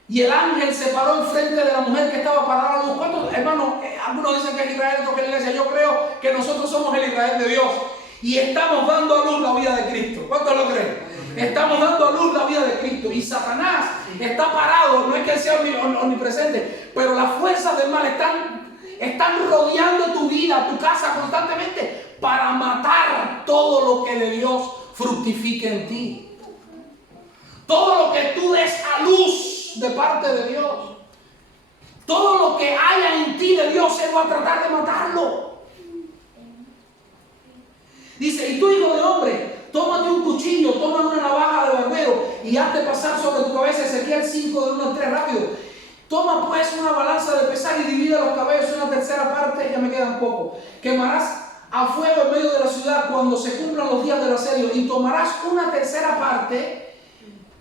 Y el ángel se paró enfrente de la mujer que estaba parada a la luz. ¿Cuántos, hermanos? Algunos dicen que es Israel, otros que es la iglesia. Yo creo que nosotros somos el Israel de Dios. Y estamos dando a luz la vida de Cristo. ¿Cuántos lo creen? Estamos dando a luz la vida de Cristo. Y Satanás está parado. No es que él sea omnipresente, pero las fuerzas del mal están rodeando tu vida, tu casa constantemente para matar todo lo que de Dios fructifique en ti. Todo lo que tú des a luz de parte de Dios. Todo lo que haya en ti de Dios, Él va a tratar de matarlo. Dice, y tú, hijo de hombre, tómate un cuchillo, toma una navaja de barbero y hazte pasar sobre tu cabeza. Ezequiel 5, de 1 al 3, rápido. Toma pues una balanza de pesar y divide los cabellos en una tercera parte, ya me quedan poco. Quemarás a fuego en medio de la ciudad cuando se cumplan los días del asedio y tomarás una tercera parte,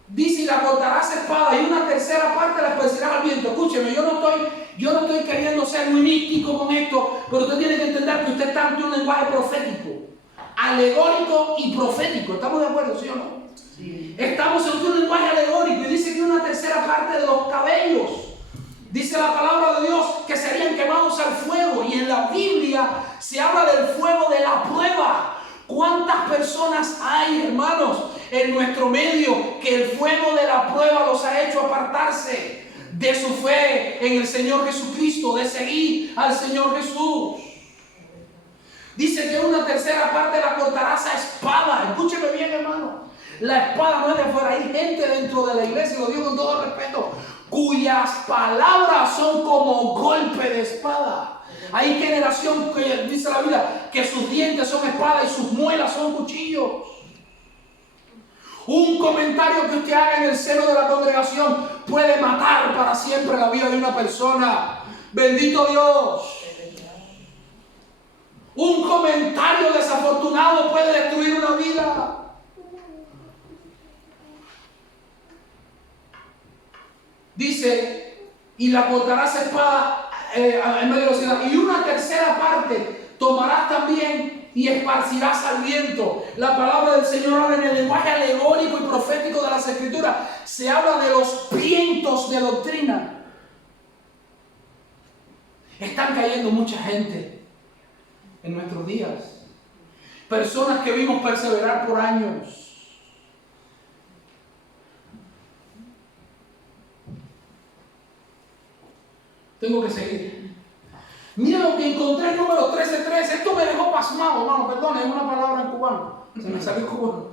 dice, y la cortarás a espada y una tercera parte la esparcirás al viento. Escúcheme, yo no estoy queriendo ser muy místico con esto, pero usted tiene que entender que usted está ante un lenguaje profético, alegórico y profético. ¿Estamos de acuerdo, sí o no? Sí. Estamos en un lenguaje alegórico y dice que una tercera parte de los cabellos, dice la palabra de Dios, que serían quemados al fuego. Y en la Biblia se habla del fuego de la prueba, ¿Cuántas personas hay, hermanos, en nuestro medio que el fuego de la prueba los ha hecho apartarse de su fe en el Señor Jesucristo, de seguir al Señor Jesús? Dice que una tercera parte la cortarás a espada. Escúcheme bien, hermano. La espada no es de afuera. Hay gente dentro de la iglesia, lo digo con todo respeto, cuyas palabras son como golpe de espada. Hay generación que dice la Biblia que sus dientes son espadas y sus muelas son cuchillos. Un comentario que usted haga en el seno de la congregación puede matar para siempre la vida de una persona. Bendito Dios. Un comentario desafortunado puede destruir una vida. Dice, y la cortarás a espada en medio de la ciudad, y una tercera parte tomarás también y esparcirás al viento. La palabra del Señor habla en el lenguaje alegórico y profético de las Escrituras. Se habla de los vientos de doctrina. Están cayendo mucha gente en nuestros días. Personas que vimos perseverar por años. Tengo que seguir. Mira lo que encontré en número 13:13. Esto me dejó pasmado, hermano. Perdón, es una palabra en cubano. Se me salió cubano.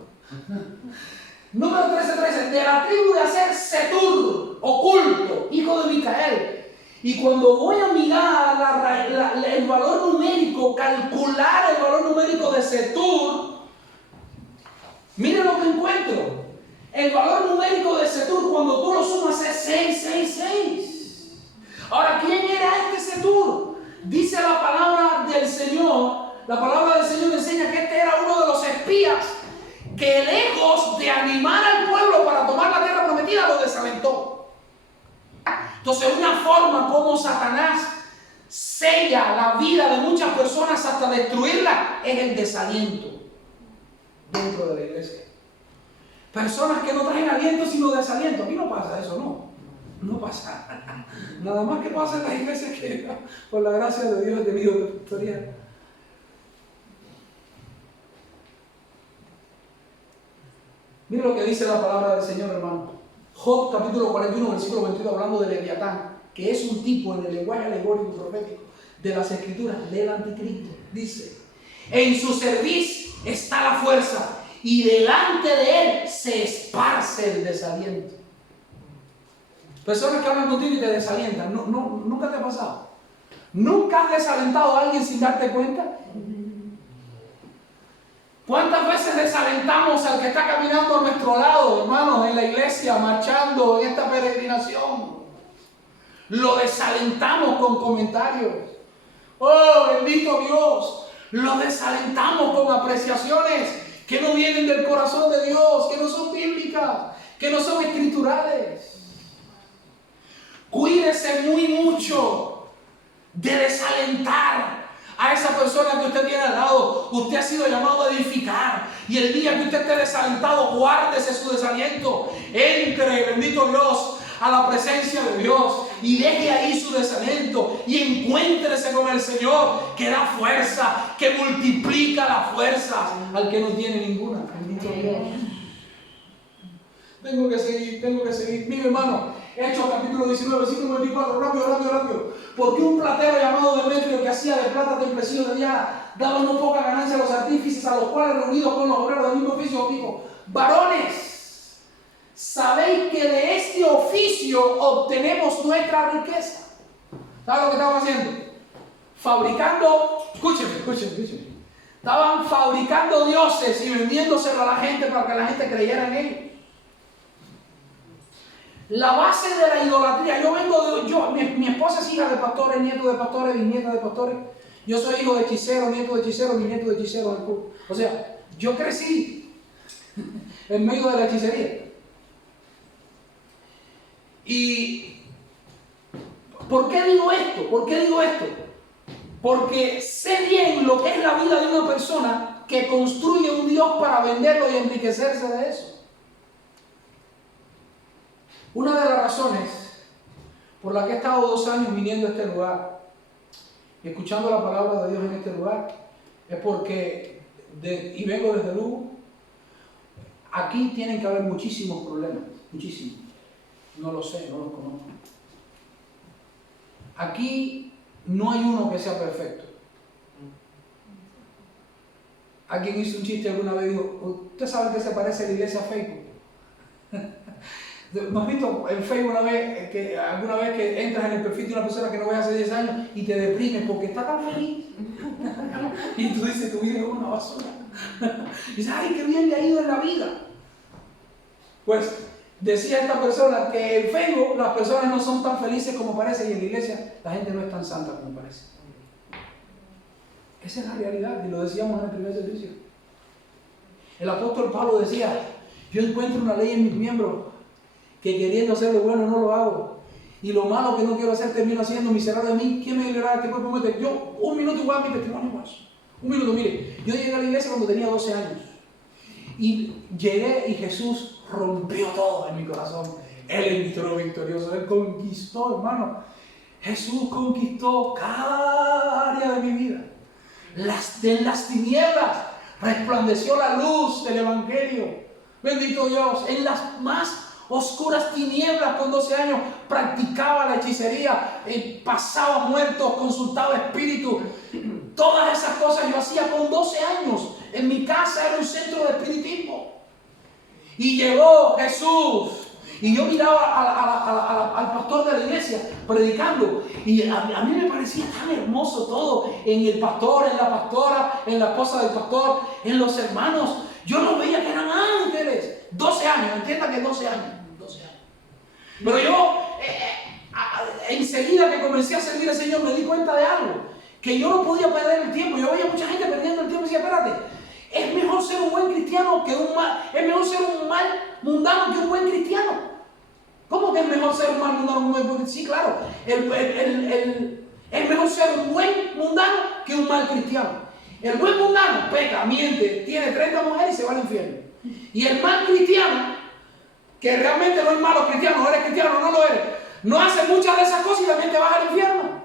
Número 13:13. De la tribu de Aser, Setur, oculto, hijo de Micael. Y cuando voy a mirar el valor numérico, calcular el valor numérico de Setur, mire lo que encuentro. El valor numérico de Setur, cuando tú lo sumas, es 666. Ahora, ¿quién era este Setur? Dice la palabra del Señor. La palabra del Señor enseña que este era uno de los espías que, lejos de animar al pueblo para tomar la tierra prometida, lo desalentó. Entonces, una forma como Satanás sella la vida de muchas personas hasta destruirla es el desaliento dentro de la iglesia. Personas que no traen aliento sino desaliento. Aquí no pasa eso, no. No pasa. Nada más que pasa en las iglesias que, por la gracia de Dios, he tenido que pastorear. Mira lo que dice la palabra del Señor, hermano. Job capítulo 41, versículo 22, hablando de Leviatán, que es un tipo en el lenguaje alegórico y profético de las Escrituras del Anticristo. Dice: en su cerviz está la fuerza y delante de él se esparce el desaliento. Personas que hablan contigo y te desalientan. ¿Nunca te ha pasado? ¿Nunca has desalentado a alguien sin darte cuenta? ¿Cuántas veces desalentamos al que está caminando a nuestro lado, hermanos, en la iglesia, marchando en esta peregrinación? Lo desalentamos con comentarios. ¡Oh, bendito Dios! Lo desalentamos con apreciaciones que no vienen del corazón de Dios, que no son bíblicas, que no son escriturales. Cuídese muy mucho de desalentar a esa persona que usted tiene al lado. Usted ha sido llamado a edificar, y el día que usted esté desalentado, guárdese su desaliento. Entre, bendito Dios, a la presencia de Dios y deje ahí su desaliento y encuéntrese con el Señor, que da fuerza, que multiplica la fuerza al que no tiene ninguna. Bendito Dios. Tengo que seguir. Mire, hermano, Hechos capítulo 19, versículo 24, rápido. Porque un platero llamado Demetrio, que hacía de plata templecillos de Diana, daba no poca ganancia a los artífices, a los cuales, reunidos con los obreros del mismo oficio, dijo: varones, sabéis que de este oficio obtenemos nuestra riqueza. ¿Saben lo que estaban haciendo? Fabricando, escúchenme. Estaban fabricando dioses y vendiéndoselo a la gente para que la gente creyera en ellos. La base de la idolatría. Mi esposa es hija de pastores, nieto de pastores, bisnieta de pastores. Yo soy hijo de hechicero, nieto de hechicero, bisnieto de hechicero. O sea, yo crecí en medio de la hechicería. ¿Y por qué digo esto? Porque sé bien lo que es la vida de una persona que construye un Dios para venderlo y enriquecerse de eso. Una de las razones por la que he estado 2 años viniendo a este lugar y escuchando la palabra de Dios en este lugar es porque y vengo desde Lugo, aquí tienen que haber muchísimos problemas, muchísimos. No lo sé, no los conozco. Aquí no hay uno que sea perfecto. Alguien hizo un chiste alguna vez y dijo, ¿usted sabe qué se parece a la iglesia a Facebook? ¿No has visto en Facebook alguna vez que entras en el perfil de una persona que no ves hace 10 años y te deprimes porque está tan feliz? Y tú dices, tu vida es una basura. Y dices, ay, qué bien le ha ido en la vida. Pues decía esta persona que en Facebook las personas no son tan felices como parece y en la iglesia la gente no es tan santa como parece. Esa es la realidad y lo decíamos en el primer servicio. El apóstol Pablo decía, yo encuentro una ley en mis miembros que queriendo hacer lo bueno no lo hago. Y lo malo que no quiero hacer termino haciendo, miserable de mí. ¿Quién me librará de este cuerpo muerto? Yo, un minuto igual mi testimonio más. Un minuto, mire, yo llegué a la iglesia cuando tenía 12 años. Y llegué y Jesús rompió todo en mi corazón. Él entró victorioso, Él conquistó, hermano. Jesús conquistó cada área de mi vida. En las tinieblas resplandeció la luz del Evangelio. Bendito Dios. En las más oscuras tinieblas con 12 años practicaba la hechicería, pasaba muertos, consultaba espíritus. Todas esas cosas yo hacía con 12 años. En mi casa era un centro de espiritismo. Y llegó Jesús. Y yo miraba al pastor de la iglesia predicando. Y a mí me parecía tan hermoso todo. En el pastor, en la pastora, en la esposa del pastor, en los hermanos. Yo los veía que eran ángeles. 12 años, entienda que 12 años. 12 años. Pero yo, enseguida que comencé a servir al Señor, me di cuenta de algo. Que yo no podía perder el tiempo. Yo veía mucha gente perdiendo el tiempo y decía, espérate, es mejor ser un buen cristiano que un mal, es mejor ser un mal mundano que un buen cristiano. ¿Cómo que es mejor ser un mal mundano que un buen cristiano? Sí, claro, es mejor ser un buen mundano que un mal cristiano. El buen mundano peca, miente, tiene 30 mujeres y se va al infierno. Y el mal cristiano, que realmente no es malo cristiano, no eres cristiano, no lo eres, no hace muchas de esas cosas y también te vas al infierno.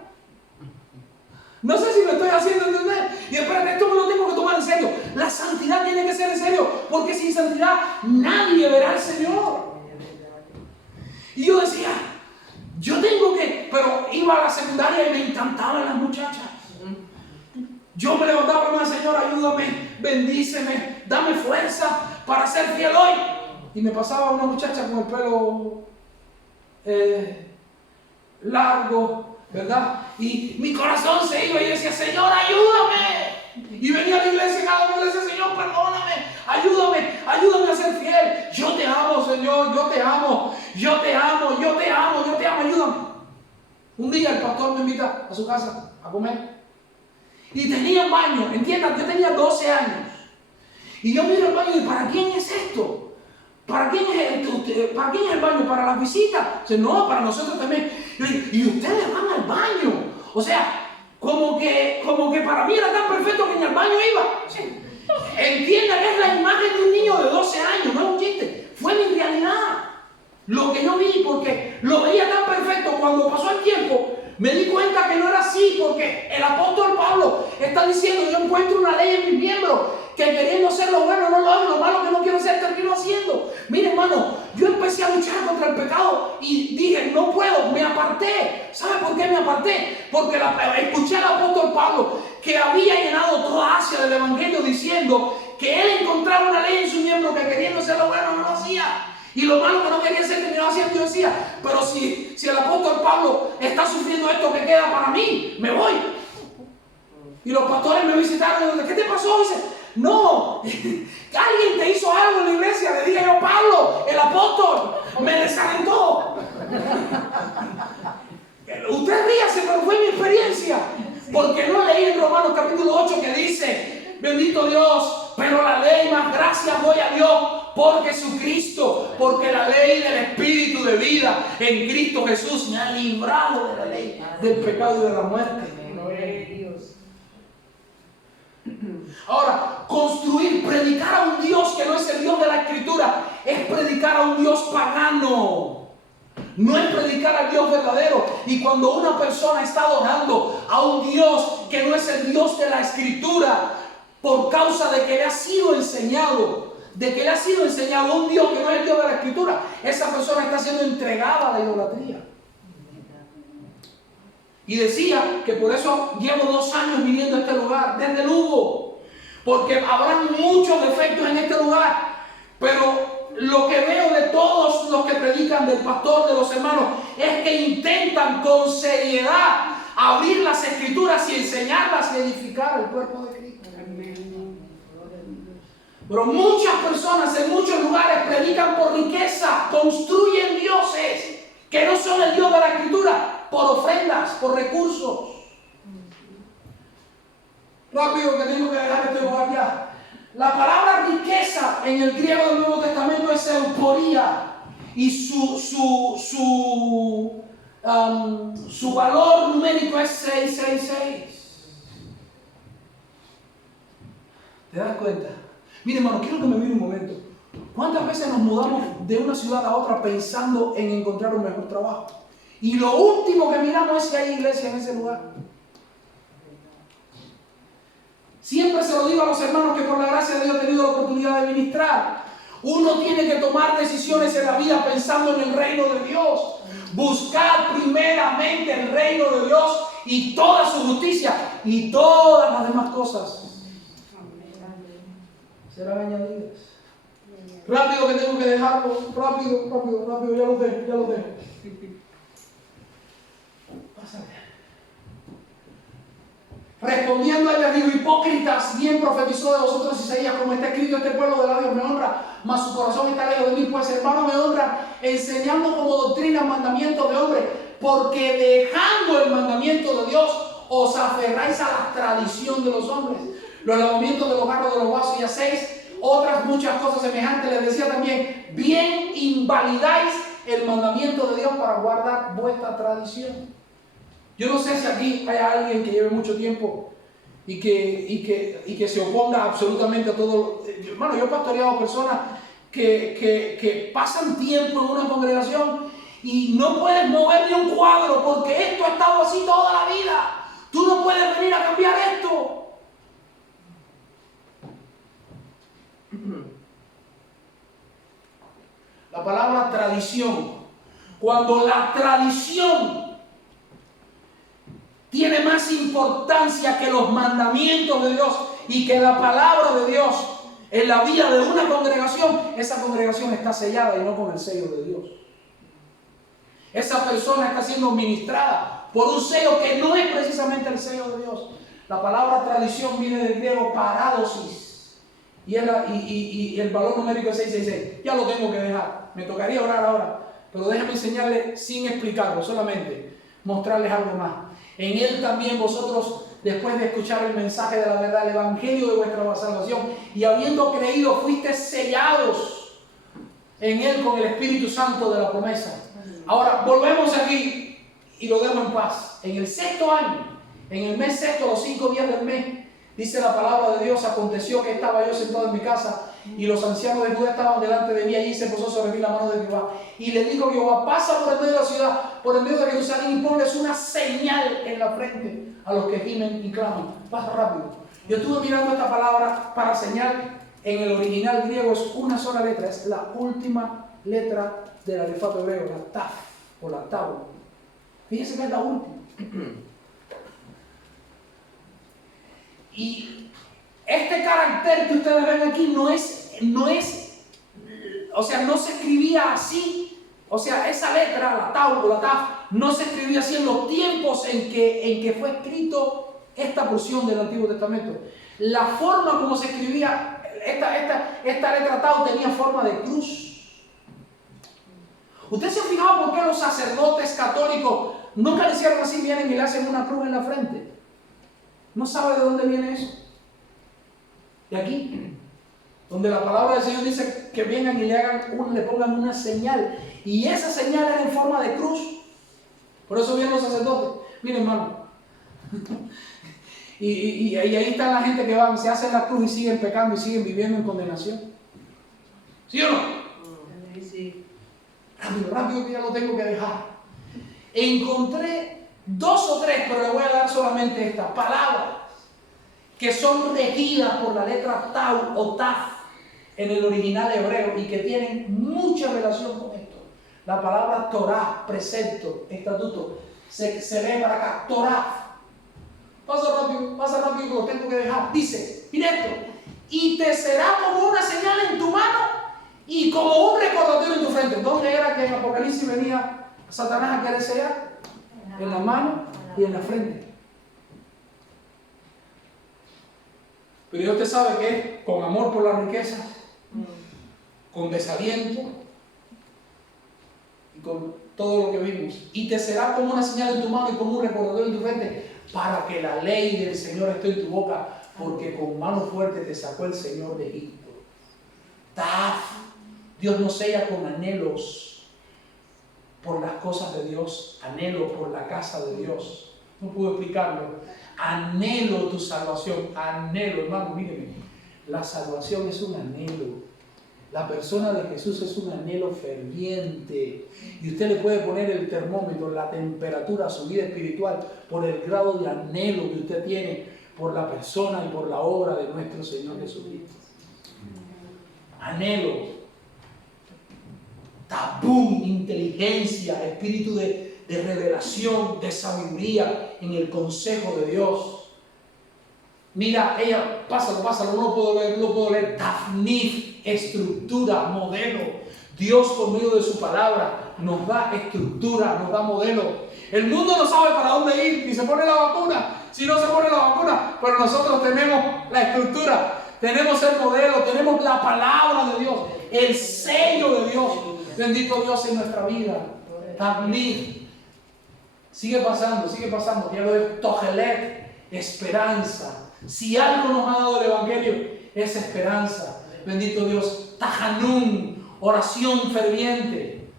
No sé si me estoy haciendo entender. Y espérate, esto me lo tengo que tomar en serio. La santidad tiene que ser en serio, porque sin santidad nadie verá al Señor. Y yo decía, yo tengo que, pero iba a la secundaria y me encantaban las muchachas. Yo me levantaba para el Señor, ayúdame, bendíceme, dame fuerza para ser fiel hoy. Y me pasaba una muchacha con el pelo largo, ¿verdad? Y mi corazón se iba y yo decía, Señor, ayúdame. Y venía a la iglesia, cada uno le decía, Señor, perdóname, ayúdame a ser fiel. Yo te amo, Señor, yo te amo, ayúdame. Un día el pastor me invita a su casa a comer. Y tenía un baño, entiendan, yo tenía 12 años. Y yo miro el baño y ¿para quién es esto? ¿Para quién es el baño? ¿Para las visitas? Dice, no, para nosotros también. Y ustedes van al baño. O sea, como que para mí era tan perfecto que en el baño iba. Sí. Entiendan que es la imagen de un niño de 12 años, no es un chiste. Fue mi realidad. Lo que yo vi, porque lo veía tan perfecto, cuando pasó el tiempo, me di cuenta que no era así, porque el apóstol Pablo está diciendo, yo encuentro una ley en mis miembros, que queriendo hacer lo bueno no lo hago, lo malo que no quiero hacer termino haciendo. Mire, hermano, yo empecé a luchar contra el pecado y dije, no puedo, me aparté. ¿Sabe por qué me aparté? Porque escuché al apóstol Pablo que había llenado toda Asia del Evangelio diciendo que él encontraba una ley en su miembro que queriendo hacer lo bueno no lo hacía. Y lo malo que no quería hacer terminaba haciendo. Yo decía, pero si el apóstol Pablo está sufriendo esto que queda para mí, me voy. Y los pastores me visitaron y me dijeron, ¿qué te pasó? Dice, no, alguien te hizo algo en la iglesia. Le dije yo, Pablo, el apóstol, me desalentó. Usted ríase, pero fue mi experiencia. Porque no leí en Romanos capítulo 8 que dice, bendito Dios, pero la ley más gracias doy a Dios por Jesucristo, porque la ley del Espíritu de vida en Cristo Jesús me ha librado de la ley del pecado y de la muerte. Ahora, predicar a un Dios que no es el Dios de la Escritura, es predicar a un Dios pagano. No es predicar al Dios verdadero. Y cuando una persona está adorando a un Dios que no es el Dios de la Escritura, por causa de que le ha sido enseñado, un Dios que no es el Dios de la Escritura. Esa persona está siendo entregada a la idolatría. Y decía que por eso llevo 2 años viviendo en este lugar, desde Lugo, porque habrá muchos defectos en este lugar, pero lo que veo de todos los que predican, del pastor, de los hermanos, es que intentan con seriedad abrir las Escrituras y enseñarlas y edificar el cuerpo de Cristo. Pero muchas personas en muchos lugares predican por riqueza, construyen dioses que no son el Dios de la Escritura, por ofrendas, por recursos. Rápido que tengo que dejar este lugar ya. La palabra riqueza en el griego del Nuevo Testamento es euporía, y su valor numérico es 666. ¿Te das cuenta? Mire, hermano, quiero que me mire un momento. ¿Cuántas veces nos mudamos de una ciudad a otra pensando en encontrar un mejor trabajo? Y lo último que miramos es si hay iglesia en ese lugar. Siempre se lo digo a los hermanos que por la gracia de Dios he tenido la oportunidad de ministrar. Uno tiene que tomar decisiones en la vida pensando en el reino de Dios. Buscar primeramente el reino de Dios y toda su justicia, y todas las demás cosas serán añadidas. Rápido que tengo que dejarlo. Rápido, ya lo dejo. Pásale. Respondiendo a ella, digo: hipócritas, bien profetizó de vosotros Isaías, como está escrito: este pueblo de labios me honra, mas su corazón está lejos de mí. Pues hermano, me honra enseñando como doctrina mandamientos de hombre, porque dejando el mandamiento de Dios os aferráis a la tradición de los hombres, los lavamientos de los jarros, de los vasos, y hacéis otras muchas cosas semejantes. Les decía también: bien invalidáis el mandamiento de Dios para guardar vuestra tradición. Yo no sé si aquí hay alguien que lleve mucho tiempo y que se oponga absolutamente a todo. Hermano, yo he pastoreado personas que pasan tiempo en una congregación y no puedes mover ni un cuadro porque esto ha estado así toda la vida. Tú no puedes venir a cambiar esto. La palabra tradición. Cuando la tradición tiene más importancia que los mandamientos de Dios y que la palabra de Dios en la vida de una congregación, esa congregación está sellada y no con el sello de Dios. Esa persona está siendo ministrada por un sello que no es precisamente el sello de Dios. La palabra tradición viene del griego paradosis y el valor numérico es 666. Ya lo tengo que dejar. Me tocaría orar ahora, pero déjame enseñarle sin explicarlo, solamente mostrarles algo más. En Él también vosotros, después de escuchar el mensaje de la verdad, el evangelio de vuestra salvación, y habiendo creído, fuisteis sellados en Él con el Espíritu Santo de la promesa. Ahora, volvemos aquí y lo dejo en paz. En el 6º año, en el mes 6º, los 5 días del mes, dice la palabra de Dios: aconteció que estaba yo sentado en mi casa, y los ancianos de Judá estaban delante de mí. Allí se posó sobre mí la mano de Jehová, y le dijo Jehová: pasa por el medio de la ciudad, por el medio de Jerusalén, y ponles una señal en la frente a los que gimen y claman. Pasa rápido. Yo estuve mirando esta palabra para señal. En el original griego es una sola letra, es la última letra del alfabeto hebreo, la taf o la tau. Fíjense que es la última. Y este carácter que ustedes ven aquí no se escribía así. O sea, esa letra, la tau o la taf, no se escribía así en los tiempos en que fue escrito esta porción del Antiguo Testamento. La forma como se escribía, esta letra tau tenía forma de cruz. ¿Ustedes se han fijado por qué los sacerdotes católicos nunca le hicieron así? Vienen y le hacen una cruz en la frente. ¿No sabe de dónde viene eso? De aquí, donde la palabra del Señor dice que vengan y le pongan una señal, y esa señal era en forma de cruz. Por eso vienen los sacerdotes. Miren, hermano, y ahí está la gente que van, se hacen la cruz y siguen pecando y siguen viviendo en condenación. ¿Sí o no? Sí. Rápido que ya lo tengo que dejar. Encontré 2 o 3, pero le voy a dar solamente estas palabras que son regidas por la letra Tau o Taf en el original hebreo y que tienen mucha relación con esto. La palabra Torah, precepto, estatuto, se ve para acá, Torah. Pasa rápido que lo tengo que dejar. Dice, mira esto, y te será como una señal en tu mano y como un recordatorio en tu frente. ¿Dónde era que en Apocalipsis venía Satanás a querer sellar? En la mano y en la frente. Pero Dios te sabe que es con amor por las riquezas, con desaliento y con todo lo que vimos. Y te será como una señal en tu mano y como un recordatorio en tu frente, para que la ley del Señor esté en tu boca, porque con mano fuerte te sacó el Señor de Egipto. Dios nos sella con anhelos por las cosas de Dios, anhelo por la casa de Dios. No puedo explicarlo. Anhelo tu salvación, anhelo, hermano, míreme. La salvación es un anhelo. La persona de Jesús es un anhelo ferviente. Y usted le puede poner el termómetro, la temperatura a su vida espiritual por el grado de anhelo que usted tiene por la persona y por la obra de nuestro Señor Jesucristo. Anhelo. Tabú, inteligencia, espíritu de revelación, de sabiduría en el consejo de Dios. Mira, ella, pásalo, no lo puedo leer. Tafnif, estructura, modelo. Dios por medio de su palabra nos da estructura, nos da modelo. El mundo no sabe para dónde ir y se pone la vacuna. Si no se pone la vacuna, pero nosotros tenemos la estructura, tenemos el modelo, tenemos la palabra de Dios, el sello de Dios. Bendito Dios en nuestra vida. Tafnif. Sigue pasando. Quiero ver Togelet, esperanza. Si algo nos ha dado el Evangelio, es esperanza. Bendito Dios. Tajanún, oración ferviente.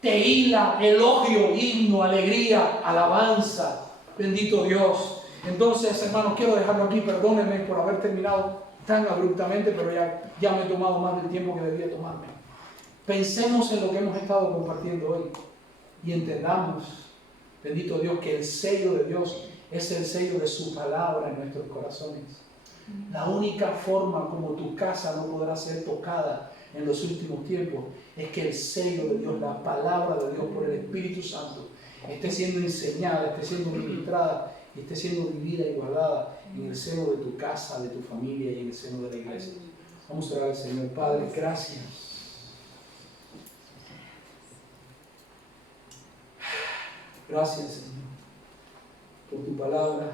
Teila, elogio, himno, alegría, alabanza. Bendito Dios. Entonces, hermanos, quiero dejarlo aquí. Perdónenme por haber terminado tan abruptamente, pero ya me he tomado más del tiempo que debía tomarme. Pensemos en lo que hemos estado compartiendo hoy y entendamos, bendito Dios, que el sello de Dios es el sello de su palabra en nuestros corazones. La única forma como tu casa no podrá ser tocada en los últimos tiempos es que el sello de Dios, la palabra de Dios por el Espíritu Santo, esté siendo enseñada, esté siendo ministrada y esté siendo vivida y guardada en el seno de tu casa, de tu familia y en el seno de la iglesia. Vamos a orar al Señor. Padre, gracias. Gracias, Señor, por tu palabra.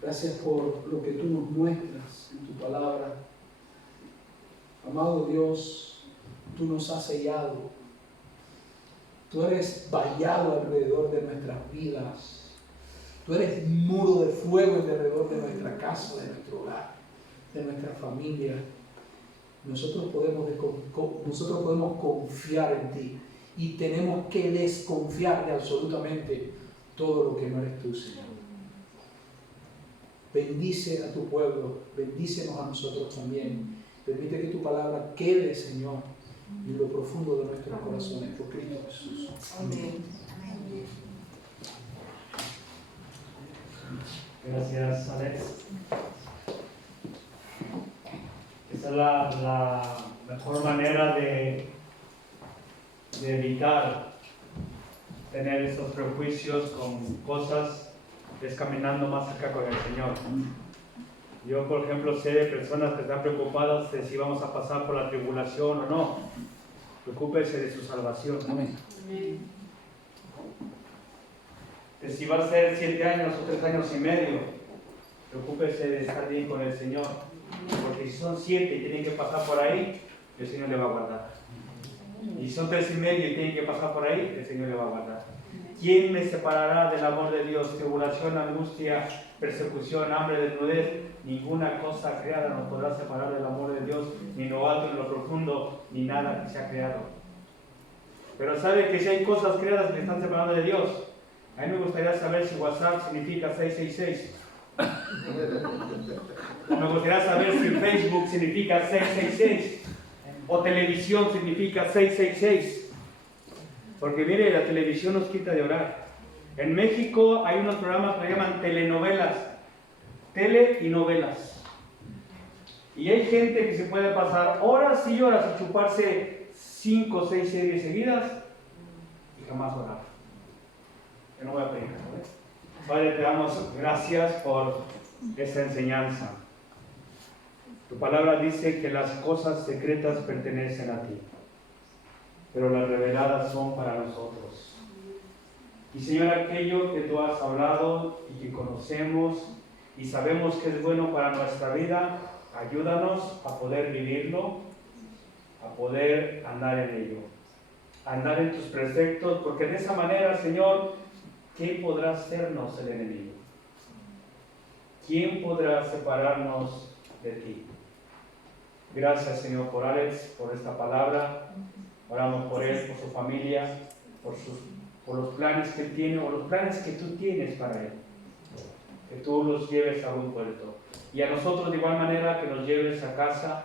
Gracias por lo que tú nos muestras en tu palabra. Amado Dios, tú nos has sellado. Tú eres vallado alrededor de nuestras vidas. Tú eres muro de fuego alrededor de nuestra casa, de nuestro hogar, de nuestra familia. Nosotros podemos confiar en ti. Y tenemos que desconfiar de absolutamente todo lo que no eres tú, Señor. Bendice a tu pueblo, bendícenos a nosotros también. Permite que tu palabra quede, Señor, en lo profundo de nuestros corazones, por Cristo Jesús. Amén. Gracias, Alex. Esa es la mejor manera de evitar tener esos prejuicios con cosas, es caminando más cerca con el Señor. Yo, por ejemplo, sé de personas que están preocupadas de si vamos a pasar por la tribulación o no. Preocúpese de su salvación. Amén. De si va a ser 7 años o 3 años y medio, preocúpese de estar bien con el Señor. Porque si son 7 y tienen que pasar por ahí, el Señor le va a guardar. Y si son 3 y medio y tienen que pasar por ahí, el Señor le va a guardar. ¿Quién me separará del amor de Dios? Tribulación, angustia, persecución, hambre, desnudez. Ninguna cosa creada nos podrá separar del amor de Dios, ni en lo alto, ni en lo profundo, ni nada que se ha creado. Pero sabe que si hay cosas creadas que están separando de Dios, a mí me gustaría saber si WhatsApp significa 666. O me gustaría saber si Facebook significa 666. O televisión significa 666. Porque mire, la televisión nos quita de orar. En México hay unos programas que se llaman telenovelas. tele y novelas. Y hay gente que se puede pasar horas y horas y chuparse 5 o 6 series seguidas y jamás orar. Yo no voy a predicar, ¿vale? Padre, te damos gracias por esta enseñanza. Tu palabra dice que las cosas secretas pertenecen a ti, pero las reveladas son para nosotros. Y Señor, aquello que tú has hablado y que conocemos y sabemos que es bueno para nuestra vida, ayúdanos a poder vivirlo, a poder andar en ello, a andar en tus preceptos, porque de esa manera, Señor, ¿qué podrá hacernos el enemigo? ¿Quién podrá separarnos de ti? Gracias, Señor, por Alex, por esta palabra. Oramos por él, por su familia, por los planes que él tiene o los planes que tú tienes para él. Que tú los lleves a buen puerto. Y a nosotros de igual manera que nos lleves a casa,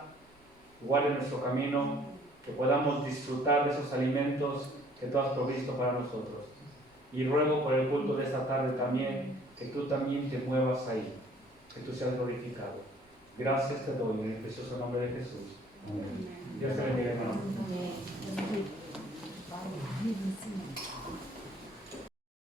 igual en nuestro camino, que podamos disfrutar de esos alimentos que tú has provisto para nosotros. Y ruego por el culto de esta tarde también, que tú también te muevas ahí, que tú seas glorificado. Gracias te doy en el precioso nombre de Jesús. Amén. Dios te bendiga, hermano. Amén.